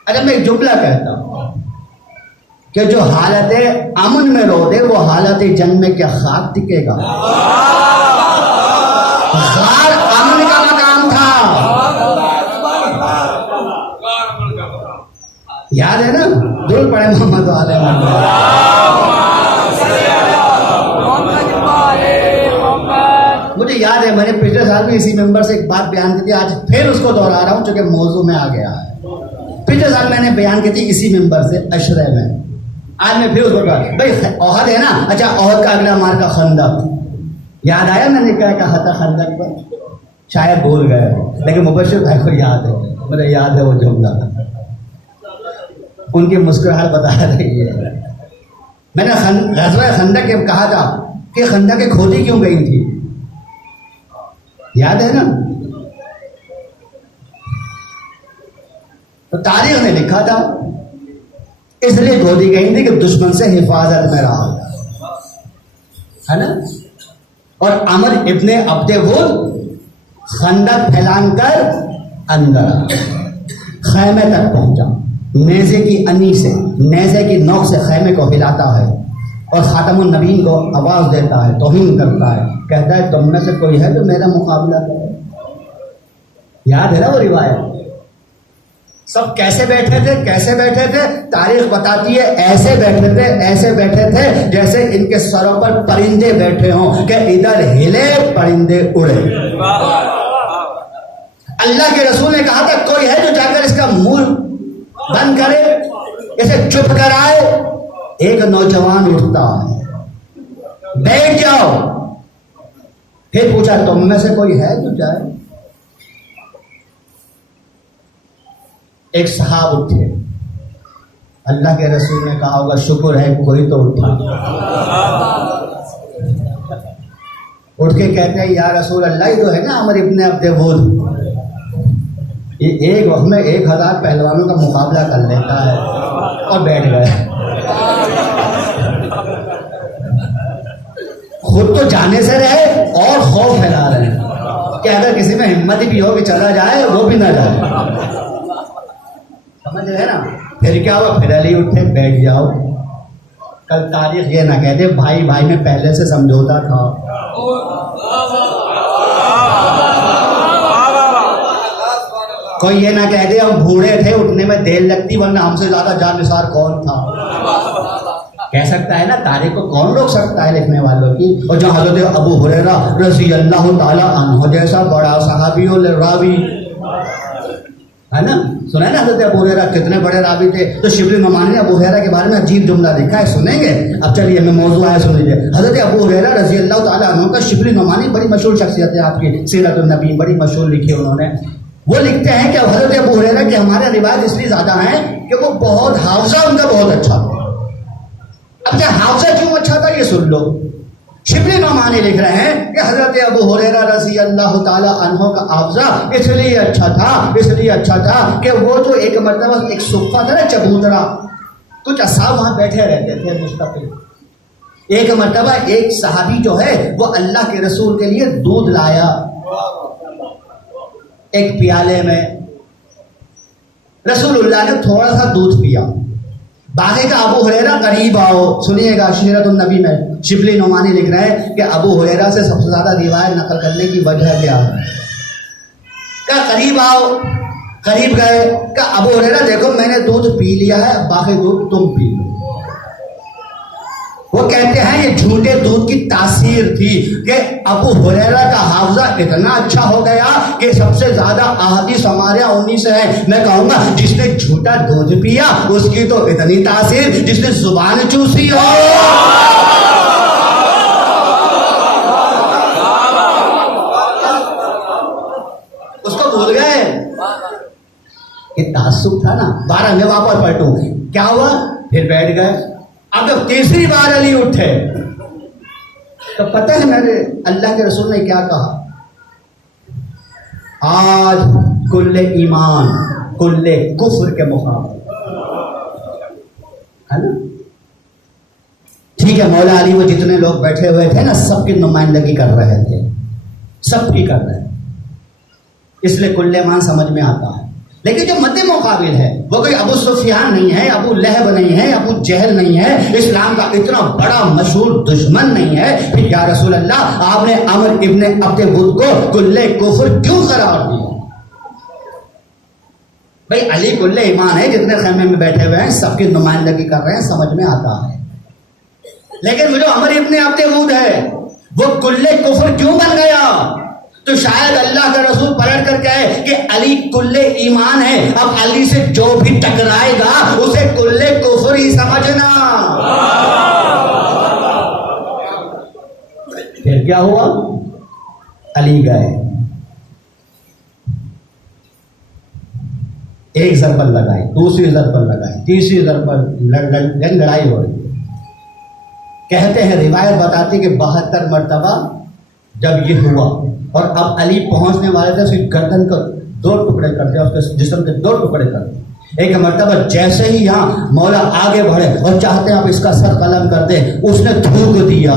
اچھا میں ایک جملہ کہتا ہوں کہ جو حالت امن میں رو دے وہ حالت جنگ میں کیا خاک ٹکے گا. غار امن کا مقام تھا، یاد ہے نا؟ درود پڑھے محمد علیہ مجھے یاد ہے میں نے پچھلے سال بھی اسی ممبر سے ایک بات بیان کی تھی، آج پھر اس کو دہرا رہا ہوں چونکہ موضوع میں آ گیا ہے. پچھلے سال میں نے بیان کی تھی اسی ممبر سے عشرے میں، آج میں پھر اس کو کہا بھائی احد ہے نا. اچھا احد کا اگلا مارکا خندق، یاد آیا میں نے کہا تھا خندق پر؟ شاید بھول گئے لیکن مبشر بھائی کو یاد ہے، مجھے یاد ہے وہ جملہ. ان کی مسکراہٹ بتا رہی ہے. میں نے غزوہ خندق کے کہا تھا کہ خندق کھودی کیوں گئی تھی، یاد ہے نا؟ تو تاریخ نے لکھا تھا اس لیے کھودی گئی تھی کہ دشمن سے حفاظت میں رہا ہے نا. اور عمر ابن عبد ود خندق پھیلان کر اندر خیمے تک پہنچا، نیزے کی انی سے، نیزے کی نوک سے خیمے کو ہلاتا ہے اور خاتم النبیین کو آواز دیتا ہے، توہین کرتا ہے، کہتا ہے تم میں سے کوئی ہے جو میرا مقابلہ کرے. یاد ہے نا وہ روایت؟ سب کیسے بیٹھے تھے؟ کیسے بیٹھے تھے؟ تاریخ بتاتی ہے ایسے بیٹھے تھے، ایسے بیٹھے تھے جیسے ان کے سروں پر پرندے بیٹھے ہوں کہ ادھر ہلے پرندے اڑے۔ اللہ کے رسول نے کہا تھا کوئی ہے جو جا کر اس کا منہ بند کرے، اسے چپ کرائے؟ ایک نوجوان اٹھتا ہے، بیٹھ جاؤ۔ پھر پوچھا تم میں سے کوئی ہے جو جائے؟ ایک صحابہ اٹھے، اللہ کے رسول نے کہا ہوگا شکر ہے کوئی تو اٹھا۔ اٹھ کے کہتے ہیں یا رسول اللہ، یہ تو ہے نا عمر ابن عبد ود، یہ ایک وقت میں 1000 پہلوانوں کا مقابلہ کر لیتا ہے، اور بیٹھ گئے۔ خود تو جانے سے رہے اور خوف پھیلا رہے ہیں کہ اگر کسی میں ہمت بھی ہو کہ چلا جائے وہ بھی نہ جائے، سمجھ رہے نا؟ پھر کیا ہوا؟ پھر علی اٹھے، بیٹھ جاؤ۔ کل تاریخ یہ نہ کہہ دے بھائی بھائی میں پہلے سے سمجھوتا تھا۔ کوئی یہ نہ کہہ دے ہم بوڑھے تھے اٹھنے میں دیر لگتی ورنہ ہم سے زیادہ جان نثار کون تھا۔ کہہ سکتا ہے نا، تاریخ کو کون روک سکتا ہے لکھنے والوں کی؟ اور جو حضرت ابو ہریرہ رضی اللہ تعالی عنہ جیسا بڑا صحابی راوی ہے نا، سنا ہے نا حضرت ابو ہریرہ کتنے بڑے راوی تھے؟ تو شبلی نعمانی نے ابو ہریرہ کے بارے میں عجیب جملہ لکھا ہے، سنیں گے؟ اب چلیے میں موضوع ہے، سن لیجیے۔ حضرت ابو ہریرہ رضی اللہ تعالی عنہ کا شبلی نعمانی بڑی مشہور شخصیت ہے، آپ کی سیرت النبی بڑی مشہور لکھی انہوں نے۔ وہ لکھتے ہیں کہ حضرت ابو ہریرہ کے ہمارے روایت اس لیے زیادہ ہیں کہ وہ بہت حافظہ ان کا بہت اچھا تھا۔ اب کیا حافظہ کیوں اچھا تھا یہ سن لو۔ شبلی نعمانی لکھ رہے ہیں کہ حضرت ابو ہریرہ رضی اللہ تعالی عنہ کا حافظہ اس لیے اچھا تھا کہ وہ جو ایک مرتبہ ایک صفہ تھا نا چبوترا، کچھ اصحاب وہاں بیٹھے رہتے تھے مستقل۔ ایک مرتبہ ایک صحابی جو ہے وہ اللہ کے رسول کے لیے دودھ لایا ایک پیالے میں، رسول اللہ نے تھوڑا سا دودھ پیا، باقی کا ابو ہریرہ قریب آؤ، سنیے گا سیرت النبی میں شبلی نعمانی لکھ رہے ہیں کہ ابو ہریرہ سے سب سے زیادہ روایت نقل کرنے کی وجہ کیا ہے؟ کہ قریب آؤ، قریب گئے، کہ ابو ہریرہ دیکھو میں نے دودھ پی لیا ہے، باقی دودھ تم پی لو۔ وہ کہتے ہیں یہ جھوٹے دودھ کی تاثیر تھی کہ ابو ہریرہ کا حافظہ اتنا اچھا ہو گیا کہ سب سے زیادہ احادیث ہمارے انہی سے ہیں۔ میں کہوں گا جس نے جھوٹا دودھ پیا اس کی تو اتنی تاثیر، جس نے زبان چوسی ہو۔ اس کو بھول گئے کہ تعصب تھا نا۔ 12 میں واپس پلٹوں، کیا ہوا؟ پھر بیٹھ گئے۔ اب جب تیسری بار علی اٹھے تو پتہ ہے میرے اللہ کے رسول نے کیا کہا؟ آج کل ایمان کل کفر کے مقابلے ہے نا۔ ٹھیک ہے، مولا علی وہ جتنے لوگ بیٹھے ہوئے تھے نا سب کی نمائندگی کر رہے تھے، سب کی کر رہے، اس لیے کل ایمان سمجھ میں آتا ہے۔ لیکن جو مد مقابل ہے وہ کوئی ابو سفیان نہیں ہے، ابو لہب نہیں ہے، ابو جہل نہیں ہے، اسلام کا اتنا بڑا مشہور دشمن نہیں ہے۔ پھر یا رسول اللہ آپ نے عمر ابن عبد ود کو کل کفر کیوں قرار دیا؟ بھائی علی کل ایمان ہے، جتنے خیمے میں بیٹھے ہوئے ہیں سب کی نمائندگی کر رہے ہیں، سمجھ میں آتا ہے۔ لیکن وہ جو عمر ابن عبد ود ہے وہ کل کفر کیوں بن گیا؟ تو شاید اللہ کا رسول پلٹ کر کہے کہ علی کل ایمان ہے، اب علی سے جو بھی ٹکرائے گا اسے کل کفر ہی سمجھنا۔ پھر کیا ہوا؟ علی گئے، ایک ضربت لگائی، دوسری ضربت لگائی، تیسری ضربت، لڑائی ہو رہی ہے۔ کہتے ہیں روایت بتاتی کہ 72 مرتبہ جب یہ ہوا اور اب علی پہنچنے والے تھے، اس کی گردن کو 2 ٹکڑے کر دیا، اس کے جسم کے 2 ٹکڑے کر دیا۔ ایک مرتبہ جیسے ہی یہاں مولا آگے بڑھے اور چاہتے ہیں آپ اس کا سر قلم کر دیں، اس نے تھوک دیا،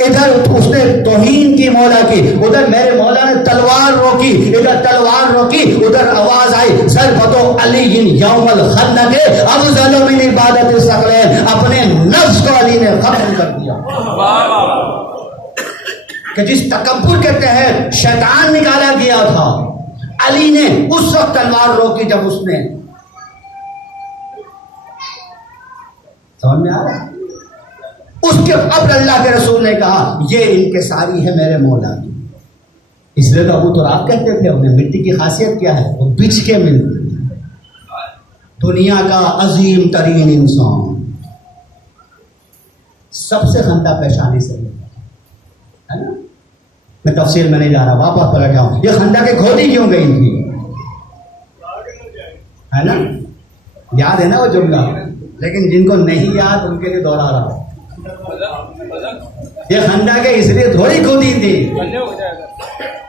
ادھر اس نے توہین کی مولا کی، ادھر میرے مولا نے تلوار روکی، ادھر تلوار روکی، ادھر آواز آئی ضربت علی یوم الخندق افضل من عبادت الثقلین، اپنے نفس کو علی نے ختم کر دیا۔ کہ جس تکبر کے تحت شیطان نکالا گیا تھا، علی نے اس وقت تلوار روکی جب اس نے، سمجھ میں آ رہا ہے؟ اس کے اب اللہ کے رسول نے کہا یہ انکساری ہے میرے مولا کی. اس لیے تو ابو تراب کہتے تھے انہیں مٹی کی خاصیت کیا ہے؟ وہ بچھ کے ملتی ہے. دنیا کا عظیم ترین انسان سب سے خندہ پیشانی سے ملتا ہے نا. میں تفصیل میں نہیں جا رہا، واپس پلٹ جاؤں. یہ خندہ کے کھودی کیوں گئی تھی؟ ہے نا، یاد ہے نا وہ جملہ، لیکن جن کو نہیں یاد ان کے لیے دوہرا رہا ہوں. یہ خندہ کے اس لیے تھوڑی کھودی تھی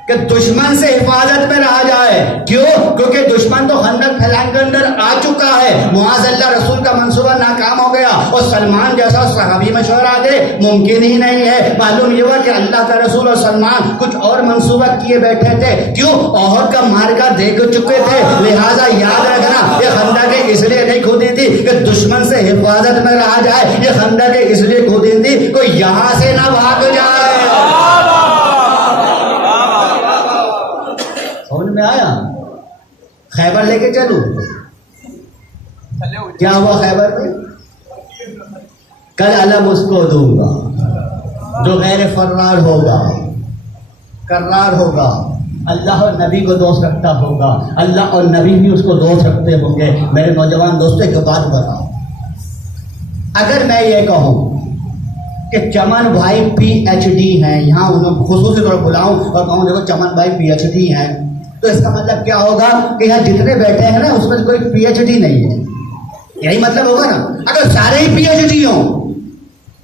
کہ دشمن سے حفاظت میں رہا جائے. کیوں؟ کیونکہ دشمن تو خندق پھیلان کے اندر آ چکا ہے. معاذ اللہ رسول کا منصوبہ ناکام ہو گیا اور سلمان جیسا صحابی مشورہ دے ممکن ہی نہیں ہے. معلوم یہ ہوا کہ اللہ کا رسول اور سلمان کچھ اور منصوبہ کیے بیٹھے تھے. کیوں؟ احد کا مارکا دیکھ چکے تھے. لہٰذا یاد رکھنا یہ خندق اس لیے نہیں کھودی تھی کہ دشمن سے حفاظت میں رہا جائے. یہ خندق اس لیے کھودی تھی کوئی یہاں سے نہ بھاگ جائے. سمجھ میں آیا؟ خیبر لے کے چلوں؟ کیا ہوا خیبر میں؟ کل علم اس کو دوں گا جو غیر فرار ہوگا، کرار ہوگا، اللہ اور نبی کو دوست رکھتا ہوگا، اللہ اور نبی بھی اس کو دوست رکھتے ہوں گے. میرے نوجوان دوستوں ایک بات بتاؤ، اگر میں یہ کہوں کہ چمن بھائی پی ایچ ڈی ہیں، یہاں انہوں خصوصی طور پر بلاؤں اور کہوں دیکھو چمن بھائی پی ایچ ڈی ہیں، تو اس کا مطلب کیا ہوگا کہ یہاں جتنے بیٹھے ہیں نا اس میں کوئی پی ایچ ڈی نہیں ہے. یہی مطلب ہوگا نا. اگر سارے ہی پی ایچ ڈی ہوں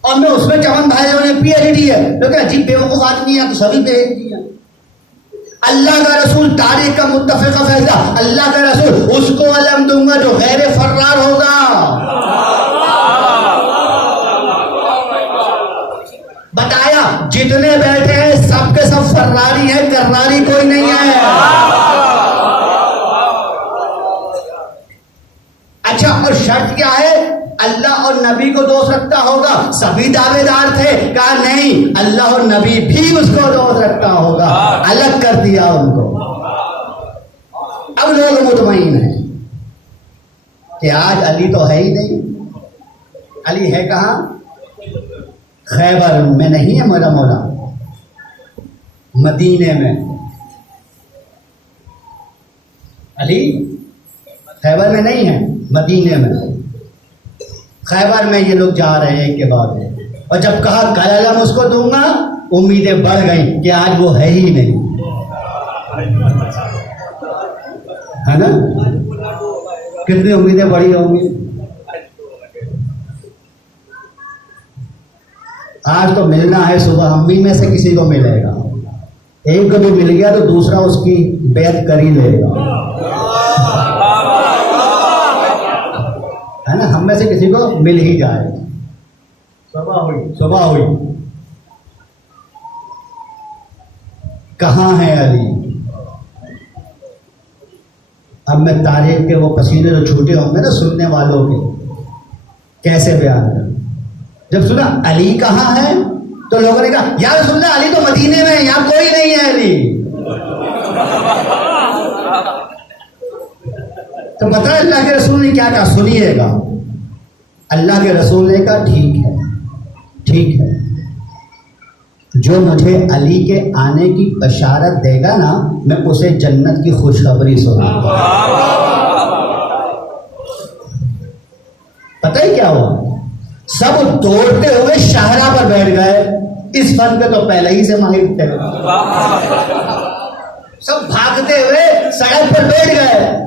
اور میں اس میں چمن بھائی نے پی ایچ ڈی ہے تو کیا عجیب بیوقوف آدمی ہے، تو سبھی پی ایچ ڈی ہیں. اللہ کا رسول تاریخ کا متفقہ فیصلہ، اللہ کا رسول اس کو علم دوں گا جو غیر فرار ہوگا. بتایا جتنے بیٹھے ہیں سب کے سب فراری ہیں، کراری کوئی نہیں ہے. اچھا، اور شرط کیا ہے؟ اللہ اور نبی کو دوست رکھتا ہوگا. سبھی دعوے دار تھے، کہا نہیں اللہ اور نبی بھی اس کو دوست رکھتا ہوگا. الگ کر دیا ان کو. اب لوگ مطمئن ہیں کہ آج علی تو ہے ہی نہیں. علی ہے کہاں؟ خیبر میں نہیں ہے میرا مولا، مدینے میں. علی خیبر میں نہیں ہے، مدینے میں. خیبر میں یہ لوگ جا رہے ہیں ایک کے بعد ایک، اور جب کہا کل اس کو دوں گا امیدیں بڑھ گئیں کہ آج وہ ہے ہی نہیں. ہے نا؟ کتنی امیدیں بڑی ہوں گی. آج تو ملنا ہے صبح، امی میں سے کسی کو ملے گا. ایک کو بھی مل گیا تو دوسرا اس کی بیعت کر ہی لے گا. ہے نا؟ ہم میں سے کسی کو مل ہی جائے. صبح ہوئی کہاں ہے علی؟ اب میں تاریخ کے وہ پسینے جو چھوٹے ہوں گے نا سننے والوں کے، کیسے بیان کروں. جب سنا علی کہاں ہے تو لوگوں نے کہا یا رسول اللہ علی تو مدینے میں ہے، یہاں کوئی نہیں ہے علی. تو پتہ ہے اللہ کے رسول نے کیا کہا؟ سنیے گا. اللہ کے رسول نے کہا ٹھیک ہے، ٹھیک ہے، جو مجھے علی کے آنے کی بشارت دے گا نا میں اسے جنت کی خوشخبری سناؤں گا. پتہ ہی کیا ہوا؟ سب دوڑتے ہوئے شاہراہ پر بیٹھ گئے. اس فن پہ تو پہلے ہی سے ماہر تھے. سب بھاگتے ہوئے سڑک پر بیٹھ گئے.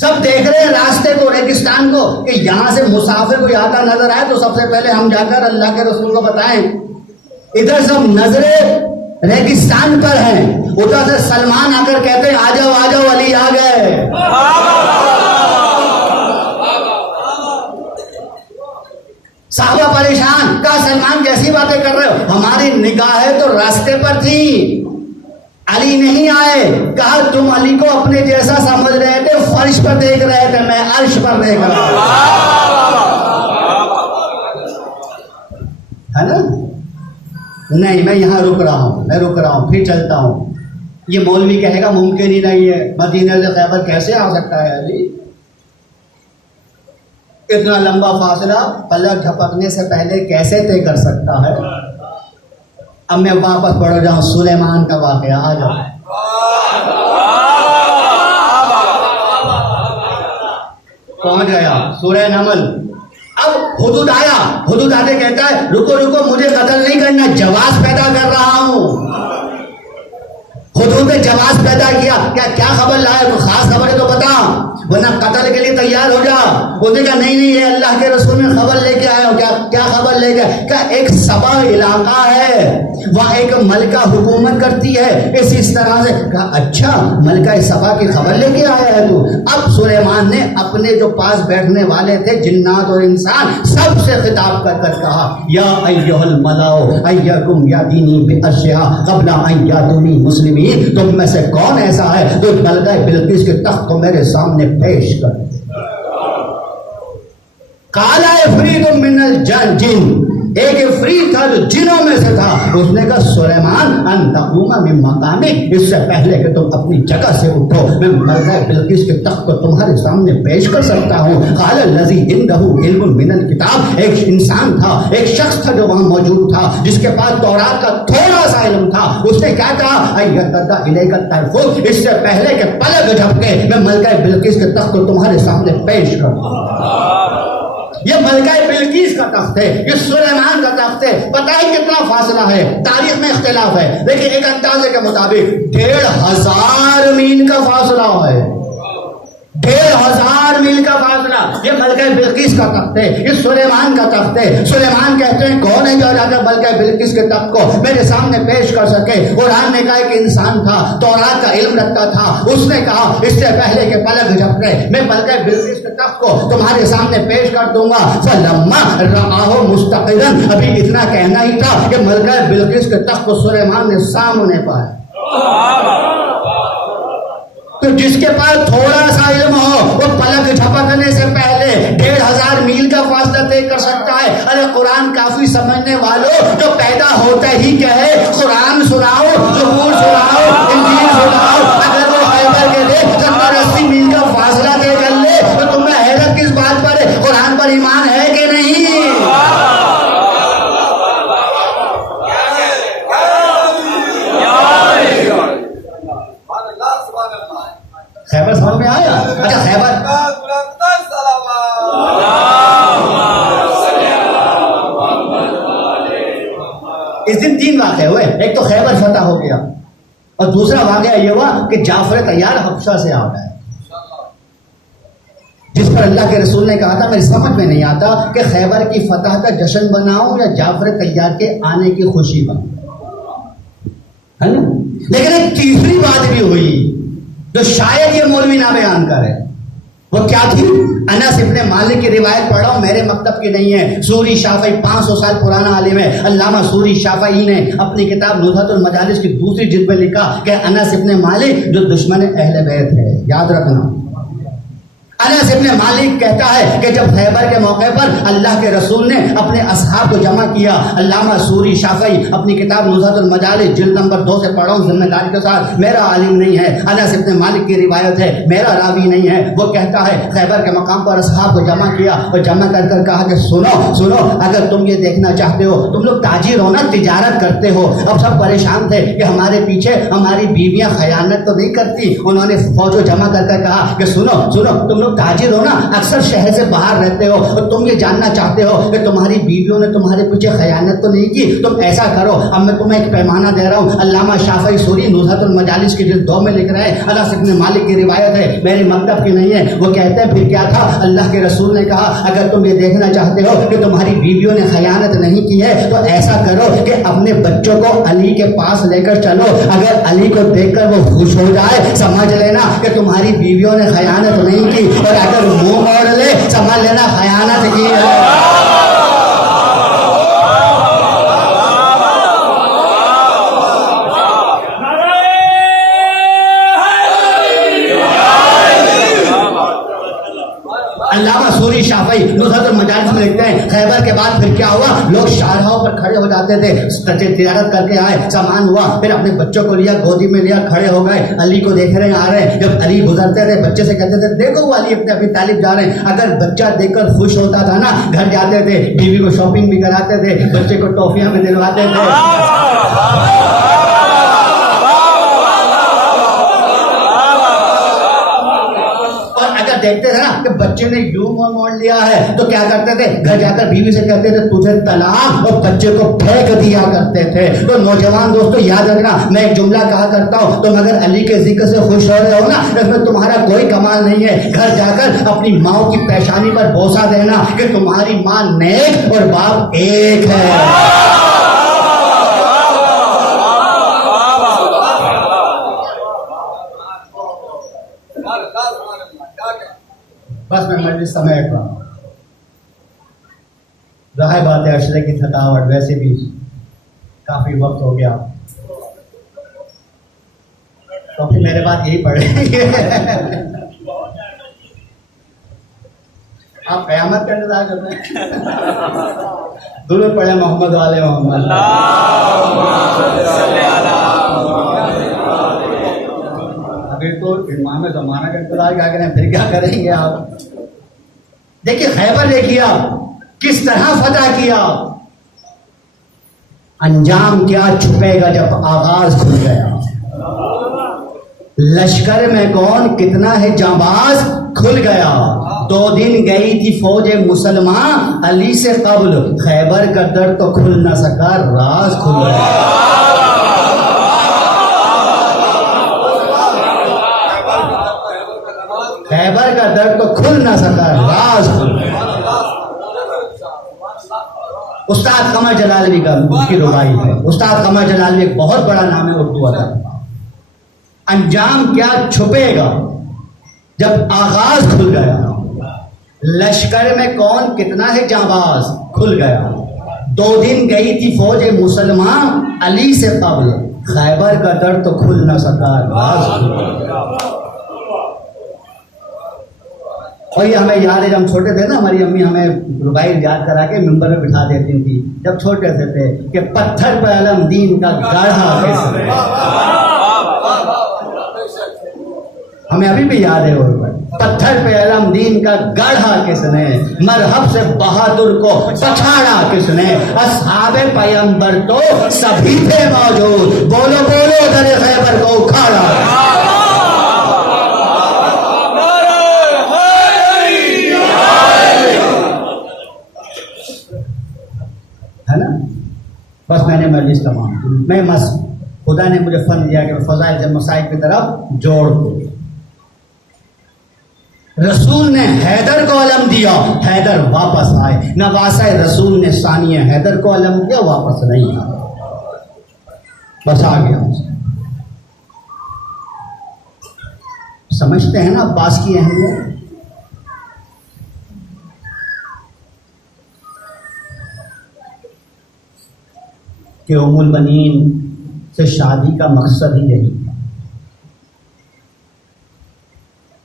سب دیکھ رہے ہیں راستے کو، ریگستان کو، کہ یہاں سے مسافر کوئی آتا نظر آئے تو سب سے پہلے ہم جا کر اللہ کے رسول کو بتائیں. ادھر سب نظریں ریگستان پر ہیں، ادھر سے سلمان آ کر کہتے ہیں آ جاؤ آ جاؤ علی آ گئے. صحابہ پریشان، کہا سلمان کیسی باتیں کر رہے ہو؟ ہماری نگاہیں تو راستے پر تھی، علی نہیں آئے. کہا تم علی کو اپنے جیسا سمجھ رہے تھے، فرش پر دیکھ رہے تھے، میں عرش پر دیکھ رہا ہوں. ہے نا؟ نہیں میں یہاں رک رہا ہوں، میں رک رہا ہوں، پھر چلتا ہوں. یہ مولوی کہے گا ممکن ہی نہیں ہے، مدینہ سے خیبر کیسے آ سکتا ہے علی؟ اتنا لمبا فاصلہ پلک جھپکنے سے پہلے کیسے طے کر سکتا ہے؟ اب میں واپس پڑھ جاؤں سلیمان کا واقعہ، آ جاؤ۔ پہنچ گیا سورہ نمل۔ اب حدود آیا، حدود آتے کہتا ہے رکو رکو مجھے قتل نہیں کرنا، جواز پیدا کر رہا ہوں۔ حدود نے جواز پیدا کیا، کیا خبر لایا؟ تو خاص خبر ہے تو بتا، ورنہ قتل کے لیے تیار ہو جا۔ وہ نے کہا نہیں یہ اللہ کے رسول میں خبر لے کے آیا ہوں۔ کیا خبر لے کے؟ کیا ایک سبا علاقہ ہے، وہاں ایک ملکہ حکومت کرتی ہے اس طرح سے۔ کہا اچھا ملکہ سبا کی خبر لے کے آیا ہے تو؟ اب سلیمان نے اپنے جو پاس بیٹھنے والے تھے جنات اور انسان سب سے خطاب کر کر کہا یا ایھا الملاؤ ایکم یاتینی باشیاء قبل ان یاتونی مسلمین، تم میں سے کون ایسا ہے جو ملکہ بلقیس کے تخت کو میرے سامنے پیش کر؟ قال عفریت من الجن، ایک عفریت تھا جو جنوں میں سے تھا، اس نے کہا سلیمان ان تقوم من مقامک، اس سے پہلے کہ تم اپنی جگہ سے اٹھو میں ملکہ بلقیس کے تخت کو تمہارے سامنے پیش کر سکتا ہوں۔ قال الذی عنده علم من الکتاب، ایک انسان تھا، ایک شخص تھا جو وہاں موجود تھا جس کے پاس تورات کا تھوڑا سا علم تھا، اس نے کیا کہا ایتدا الیک الطرف، اس سے پہلے کہ پلک جھپکے میں ملکہ بلقیس کے تخت کو تمہارے سامنے پیش کروں۔ یہ ملکہ بلقیس کا تخت ہے، یہ سلیمان کا تخت ہے۔ پتہ ہے کتنا فاصلہ ہے؟ تاریخ میں اختلاف ہے لیکن ایک اندازے کے مطابق 1500 میل کا فاصلہ ہے، 1500 میل کا فاصلہ۔ یہ ملکہ بلقیس کا تخت ہے، یہ سلیمان کا تخت ہے۔ سلیمان کہتے ہیں کون ہے جو جا کر ملکہ بلقیس کے تخت کو میرے سامنے پیش کر سکے؟ قرآن نے کہا کہ انسان تھا، تورات کا علم رکھتا تھا، اس نے کہا اس سے پہلے کہ پلک جھپکے میں ملکہ بلقیس کے تخت کو تمہارے سامنے پیش کر دوں گا۔ فلما رآہ مستقرا، ابھی اتنا کہنا ہی تھا کہ ملکہ بلقیس کے تخت کو سلیمان نے سامنے پایا۔ تو جس کے پاس تھوڑا سا علم ہو وہ پلک جھپکنے سے پہلے 1500 میل کا فاصلہ طے کر سکتا ہے۔ ارے قرآن کافی سمجھنے والوں، جو پیدا ہوتا ہی کہے قرآن سناؤ، زبور سناؤ، انجیل سناؤ، اگر وہ خیبر کے لے 70-80 میل کا فاصلہ طے کر لے تو تمہیں حیرت کس بات پر ہے؟ قرآن پر ایمان ہے کہ نہیں؟ خیبر سمجھ میں آیا؟ اچھا خیبر اس دن 3 واقعے ہوئے، ایک تو خیبر فتح ہو گیا اور دوسرا واقعہ یہ ہوا کہ جعفر طیار حبشہ سے آ گئے، جس پر اللہ کے رسول نے کہا تھا میری سمجھ میں نہیں آتا کہ خیبر کی فتح کا جشن بناؤں یا جعفر طیار کے آنے کی خوشی بناؤں، ہے نا؟ لیکن ایک تیسری بات بھی ہوئی جو شاید یہ مولوی نہ بیان کرے، وہ کیا تھی؟ انس ابن مالک کی روایت پڑھا ہوں، میرے مکتب کی نہیں ہے، سوری شافعی 500 سال پرانا عالم ہے، علامہ سوری شافعی نے اپنی کتاب نزہۃ المجالس کی دوسری جلد میں لکھا کہ انس ابن مالک جو دشمن اہل بیت ہے، یاد رکھنا۔ انس ابن مالک کہتا ہے کہ جب خیبر کے موقع پر اللہ کے رسول نے اپنے اصحاب کو جمع کیا، علامہ سوری شافعی اپنی کتاب نزہۃ المجالس جلد نمبر 2 سے پڑھا ہوں ذمہ داری کے ساتھ، میرا عالم نہیں ہے، انس ابن مالک کی روایت ہے، میرا راوی نہیں ہے۔ وہ کہتا ہے خیبر کے مقام پر اصحاب کو جمع کیا اور جمع کر کر کہا کہ سنو اگر تم یہ دیکھنا چاہتے ہو، تم لوگ تاجر ہو نا، تجارت کرتے ہو۔ اب سب پریشان تھے کہ ہمارے پیچھے ہماری بیویاں خیانت تو نہیں کرتی۔ انہوں نے فوج جمع کر کر کہا کہ سنو تم لوگ تاجر ہو نا، اکثر شہر سے باہر رہتے ہو اور تم یہ جاننا چاہتے ہو کہ تمہاری بیویوں نے تمہارے پیچھے خیانت تو نہیں کی۔ تم ایسا کرو، اب میں تمہیں ایک پیمانہ دے رہا ہوں، علامہ شافعی سوری نزہۃ المجالس کی جلد 2 میں لکھ رہے ہیں، انس ابن مالک کی روایت ہے، میری مکتب کی نہیں ہے۔ وہ کہتے ہیں پھر کیا تھا؟ اللہ کے رسول نے کہا اگر تم یہ دیکھنا چاہتے ہو کہ تمہاری بیویوں نے خیانت نہیں کی ہے تو ایسا کرو کہ اپنے بچوں کو علی کے پاس لے کر چلو، اگر علی کو دیکھ کر وہ خوش ہو جائے سمجھ لینا کہ تمہاری بیویوں نے خیانت نہیں کی، اور اگر منہ موڑ لے سمجھ لینا خیانت کی ہے۔ علامہ سوری شافعی نزہت المجالس میں لکھتے ہیں خیبر کے بعد پھر کیا ہوا، لوگ شاہراہوں پر کھڑے ہو جاتے تھے، تجارت کر کے آئے، سامان ہوا، پھر اپنے بچوں کو لیا، گودی میں لیا، کھڑے ہو گئے، علی کو دیکھ رہے آ رہے ہیں، جب علی گزرتے تھے بچے سے کہتے تھے دیکھو وہ علی ابن ابی طالب جا رہے ہیں، اگر بچہ دیکھ کر خوش ہوتا تھا نا، گھر جاتے تھے، بیوی کو شاپنگ بھی کراتے تھے، بچے کو ٹافیاں بھی دلواتے تھے. دیکھتے تھے نا کہ بچے نے یوں موڑ لیا ہے تو کیا کرتے تھے، گھر جا کر بیوی سے کہتے تھے تجھے طلاق، اور بچے کو پھینک دیا کرتے تھے. تو نوجوان دوستو یاد رکھنا، میں ایک جملہ کہا کرتا ہوں، تم اگر علی کے ذکر سے خوش ہو رہے ہو نا، اس میں تمہارا کوئی کمال نہیں ہے. گھر جا کر اپنی ماں کی پیشانی پر بوسہ دینا کہ تمہاری ماں نیک اور باپ ایک ہے. بس میں مجلس سمیٹ رہا ہوں. ظاہر بات ہے عشرے کی تھکاوٹ، ویسے بھی کافی وقت ہو گیا، تو پھر میرے بات یہی پڑھیں گے. آپ قیامت کا انتظار کرتے ہیں. درود پڑھے محمد والے محمد. ابھی تو امام زمانہ کا انتظار کیا کریں، پھر کیا کریں گے آپ. دیکھیے خیبر دیکھیے آپ کس طرح فتح کیا، انجام کیا چھپے گا جب آغاز کھل گیا. لشکر میں کون کتنا ہے جانباز کھل گیا. 2 دن گئی تھی فوج مسلمان علی سے قبل، خیبر کا در تو کھل نہ سکا، راز کھل گیا. خیبر کا در تو کھل نہ سکا، راز کھل گیا. استاد قمر جلالوی کا کی ربائی ہے. استاد قمر جلالوی ایک بہت بڑا نام ہے اردو ادب. انجام کیا چھپے گا جب آغاز کھل گیا. لشکر میں کون کتنا ہے جانباز کھل گیا. 2 دن گئی تھی فوج مسلمان علی سے قبل، خیبر کا در تو کھل نہ سکا، راز کھل گیا. اور یہ ہمیں یاد ہے جب ہم چھوٹے تھے نا، ہماری امی ہمیں ربائی یاد کرا کے ممبر میں بٹھا دیتی تھی جب چھوٹے تھے کہ پتھر پہ علم دین کا گاڑھا کس نے. ہمیں ابھی بھی یاد ہے وہ پتھر پہ علم دین کا گاڑھا کس نے، مرحب سے بہادر کو پچھاڑا کس نے. اصحاب پیغمبر تو سبھی تھے موجود، بولو بولو در خیبر کو اکھاڑا. ہے نا. بس میں نے مجلس تمام، میں خدا نے مجھے فن دیا کہ میں فضائل جب مسائل کی طرف جوڑ دوں. رسول نے حیدر کو علم دیا، حیدر واپس آئے. نواسہ رسول نے ثانیہ حیدر کو علم دیا، واپس نہیں آیا، بس آ گیا. سمجھتے ہیں نا عباس کی اہمیت. کہ ام البنین سے شادی کا مقصد ہی یہی تھا،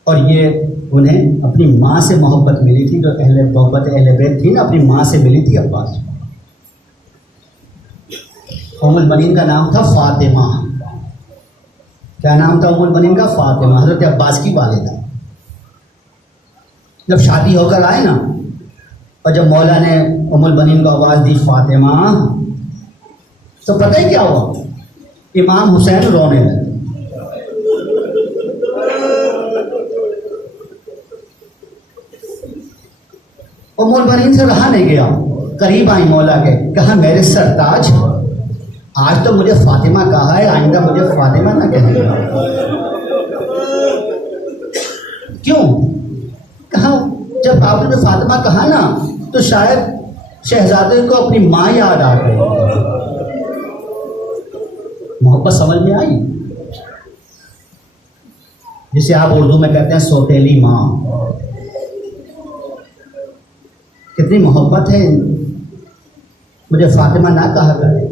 اور یہ انہیں اپنی ماں سے محبت ملی تھی، جو محبت اہل بیت تھی نا، اپنی ماں سے ملی تھی عباس. ام البنین کا نام تھا فاطمہ. کیا نام تھا ام البنین کا؟ فاطمہ، حضرت عباس کی والدہ. جب شادی ہو کر آئے نا، اور جب مولا نے ام البنین کو آواز دی فاطمہ، تو پتہ ہی کیا ہوا؟ امام حسین رونے لگے. ام البنین سے رہا نہیں گیا، قریب آئی مولا کے، کہا میرے سرتاج، آج تو مجھے فاطمہ کہا ہے، آئندہ مجھے فاطمہ نہ کہنے گا. کیوں؟ کہا جب آپ نے فاطمہ کہا نا تو شاید شہزادے کو اپنی ماں یاد آ گئی. محبت سمجھ میں آئی، جسے آپ اردو میں کہتے ہیں سوتیلی ماں. کتنی محبت ہے، مجھے فاطمہ نہ کہا کرے.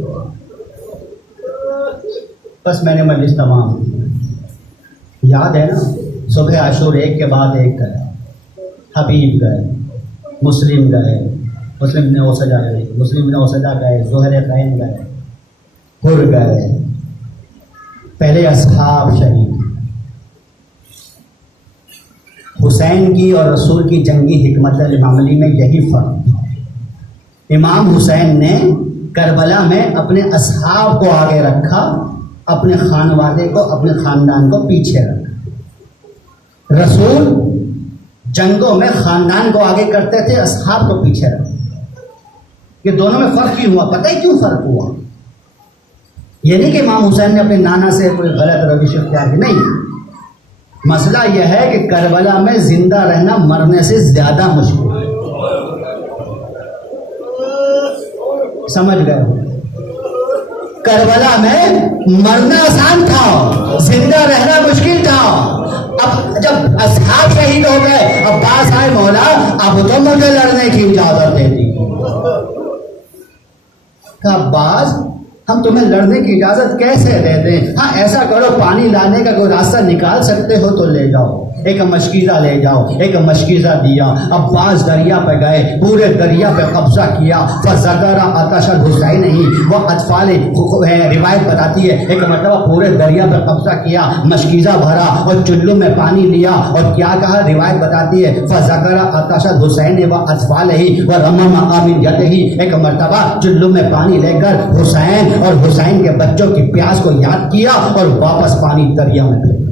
بس میں نے مجلس تمام. یاد ہے نا صبح عاشور 1 کے بعد 1 کرا. حبیب گئے، مسلم گئے، مسلم نے اوسجا گئے، مسلم نے اوسجا گئے، زہر قین گئے، حر گئے، پہلے اصحاب شہید۔ حسین کی اور رسول کی جنگی حکمت عملی میں یہی فرق تھا۔ امام حسین نے کربلا میں اپنے اصحاب کو آگے رکھا، اپنے خانوادے کو، اپنے خاندان کو پیچھے رکھا۔ رسول جنگوں میں خاندان کو آگے کرتے تھے، اصحاب کو پیچھے رکھتے۔ یہ دونوں میں فرق کیوں ہوا؟ پتہ ہے کیوں فرق ہوا؟ یہ نہیں کہ امام حسین نے اپنے نانا سے کوئی غلط روش اختیار کی، نہیں۔ مسئلہ یہ ہے کہ کربلا میں زندہ رہنا مرنے سے زیادہ مشکل ہے۔ سمجھ گئے ہو؟ کربلا میں مرنا آسان تھا، زندہ رہنا مشکل تھا۔ اب جب اصحاب شہید ہو گئے، عباس آئے، مولا اب تو مجھے لڑنے کی اجازت دے دی۔ کہ عباس ہم تمہیں لڑنے کی اجازت کیسے دے دیں؟ ہاں ایسا کرو، پانی لانے کا کوئی راستہ نکال سکتے ہو تو لے جاؤ، ایک مشکیزہ لے جاؤ۔ ایک مشکیزہ دیا، عباس دریا پہ گئے، پورے دریا پہ قبضہ کیا۔ فذکر آتش الحسین نہیں، وہ اطفال روایت بتاتی ہے ایک مرتبہ پورے دریا پہ قبضہ کیا، مشکیزہ بھرا اور چلو میں پانی لیا، اور کیا کہا؟ روایت بتاتی ہے فذکر آتش الحسین و اطفال ہی و رمم آمین جتے ہی۔ ایک مرتبہ چلو میں پانی لے کر حسین اور حسین کے بچوں کی پیاس کو یاد کیا اور واپس پانی دریا میں پھینکا۔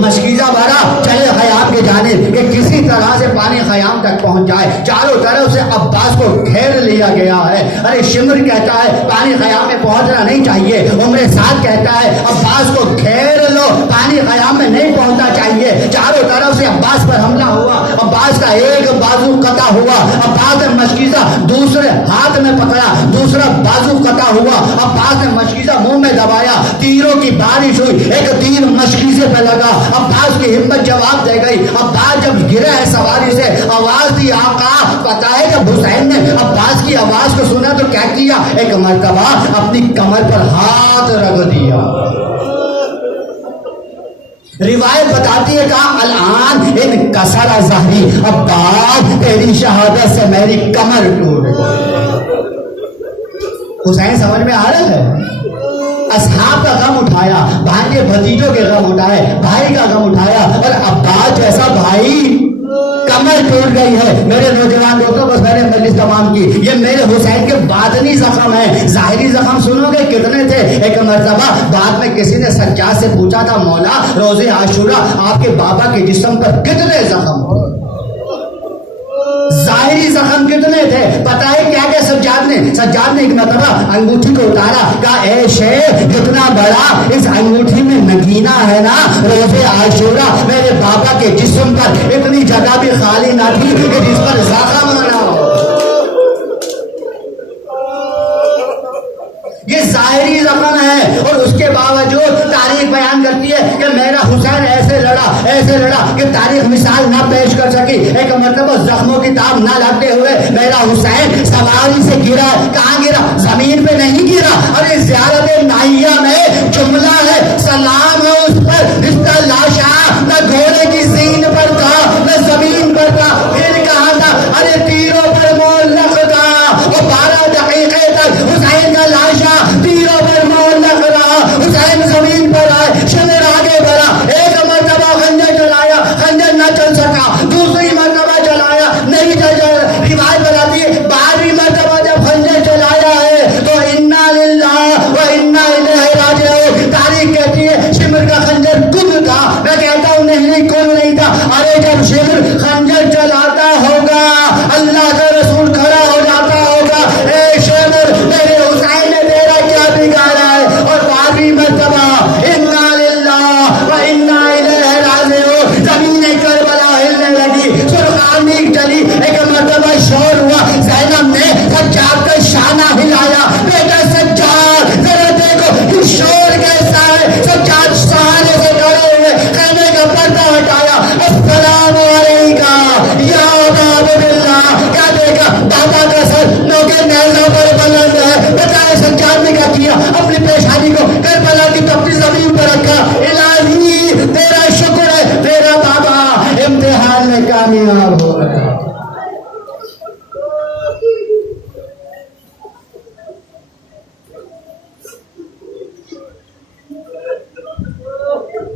مشکیزہ بھرا، چلے خیام کے جانب کہ کسی طرح سے پانی خیام تک پہنچ جائے۔ چاروں طرف سے عباس کو گھیر لیا گیا ہے۔ ارے شمر کہتا ہے پانی خیام میں پہنچنا نہیں چاہیے، عمر سعد کہتا ہے عباس کو گھیر لو، پانی خیام میں نہیں پہنچنا چاہیے۔ چاروں طرف سے عباس پر حملہ ہوا، عباس کا ایک بازو قطع ہوا، عباس نے مشکیزہ دوسرے ہاتھ میں پکڑا، دوسرا بازو قطع ہوا، عباس نے مشکیزہ منہ میں دبایا، تیروں کی بارش ہوئی، ایک تیر مشکیزے پہ لگا، عباس کی ہمت جواب دے گئی۔ عباس جب گرا ہے سواری سے، آواز دی آقا۔ پتا ہے جب حسین نے عباس کی آواز کو سنا تو کیا کیا؟ ایک مرتبہ اپنی کمر پر ہاتھ رکھ دیا۔ روایت بتاتی ہے کہا الان ان کسر ظہری، عباس تیری شہادت سے میری کمر ٹوٹ گئی۔ حسین سمجھ میں آ رہا ہے؟ اصحاب کا غم اٹھایا، بھانجے بھتیجوں کے غم اٹھائے، بھائی کا غم اٹھایا، اور عباس جیسا بھائی کمر ٹوٹ گئی ہے۔ میرے نوجوان دوستوں بس میں نے مجلس تمام کی، یہ میرے حسین کے باطنی زخم ہیں۔ ظاہری زخم سنو گے کتنے تھے؟ ایک مرتبہ بعد میں کسی نے سجاد سے پوچھا تھا مولا روز عاشورہ آپ کے بابا کے جسم پر کتنے زخم تھے؟ ظاہری زخم کتنے تھے؟ پتا ہے کیا کہ سجاد نے ایک مرتبہ انگوٹھی کو اتارا، کہا اے شیخ جتنا بڑا اس انگوٹھی میں نگینا ہے نا، روز عاشورہ میرے بابا کے جسم پر اتنی جگہ بھی خالی نہ تھی کہ جس پر زخم نہ ہو۔ یہ ظاہری زخم ہے، اور اس کے باوجود تاریخ بیان کرتی ہے کہ میرا حسین ایسے لڑا کہ تاریخ مثال نہ پیش کر سکی۔ ایک مرتبہ زخموں کی تاب نہ لگتے ہوئے میرا حسین سواری سے گرا۔ کہاں گرا؟ زمین پہ نہیں گرا۔ ارے زیارت نائیہ میں جملہ ہے سلام ہے اس پر، رشتہ لاشا نہ گھوڑے کی زین پر تھا نہ زمین پر تھا، پھر کہاں تھا؟ ارے تیروں پر معلق تھا، اور 12 دقیقے تک حسین کا لاشا تیروں پر معلق رہا۔ حسین زمین پر آئے، شمر آگے بڑھا، ایک مرتبہ خنجر چلایا، خنجر نہ چل سکا، دوسری مرتبہ چلایا، نہیں چل سکا۔ روایت بتاتی ہے 12ویں مرتبہ جب خنجر چلایا ہے تو انا للہ و انا الیہ راجعون، تاریخ کہتی ہے شمر کا خنجر گم تھا۔ میں کہتا ہوں نہیں کون نہیں تھا۔ ارے جب شمر خنجر چلاتا ہوگا اللہ کا رسول کھڑا ہو جاتا ہوگا، اے شمر میرے حسین نے تیرا کیا بگاڑا ہے؟ اور 12ویں مرتبہ انا للہ و انا الیہ راجعون، زمین کربلا ہلنے لگی، سرخانی چلی، ایک مرتبہ شور ہوا، زینب نے سجاد کا شانہ ہلایا، بیٹا سجاد ذرا دیکھو یہ شور کیسا ہے۔ سجاد سہارے سے کھڑے ہوئے خیمے کا پردہ ہٹایا، السلام علیکہ یا ابا عبداللہ۔ کیا دیکھا؟ بابا کا سر نوکے نیزہ پر بلند ہے، بتائے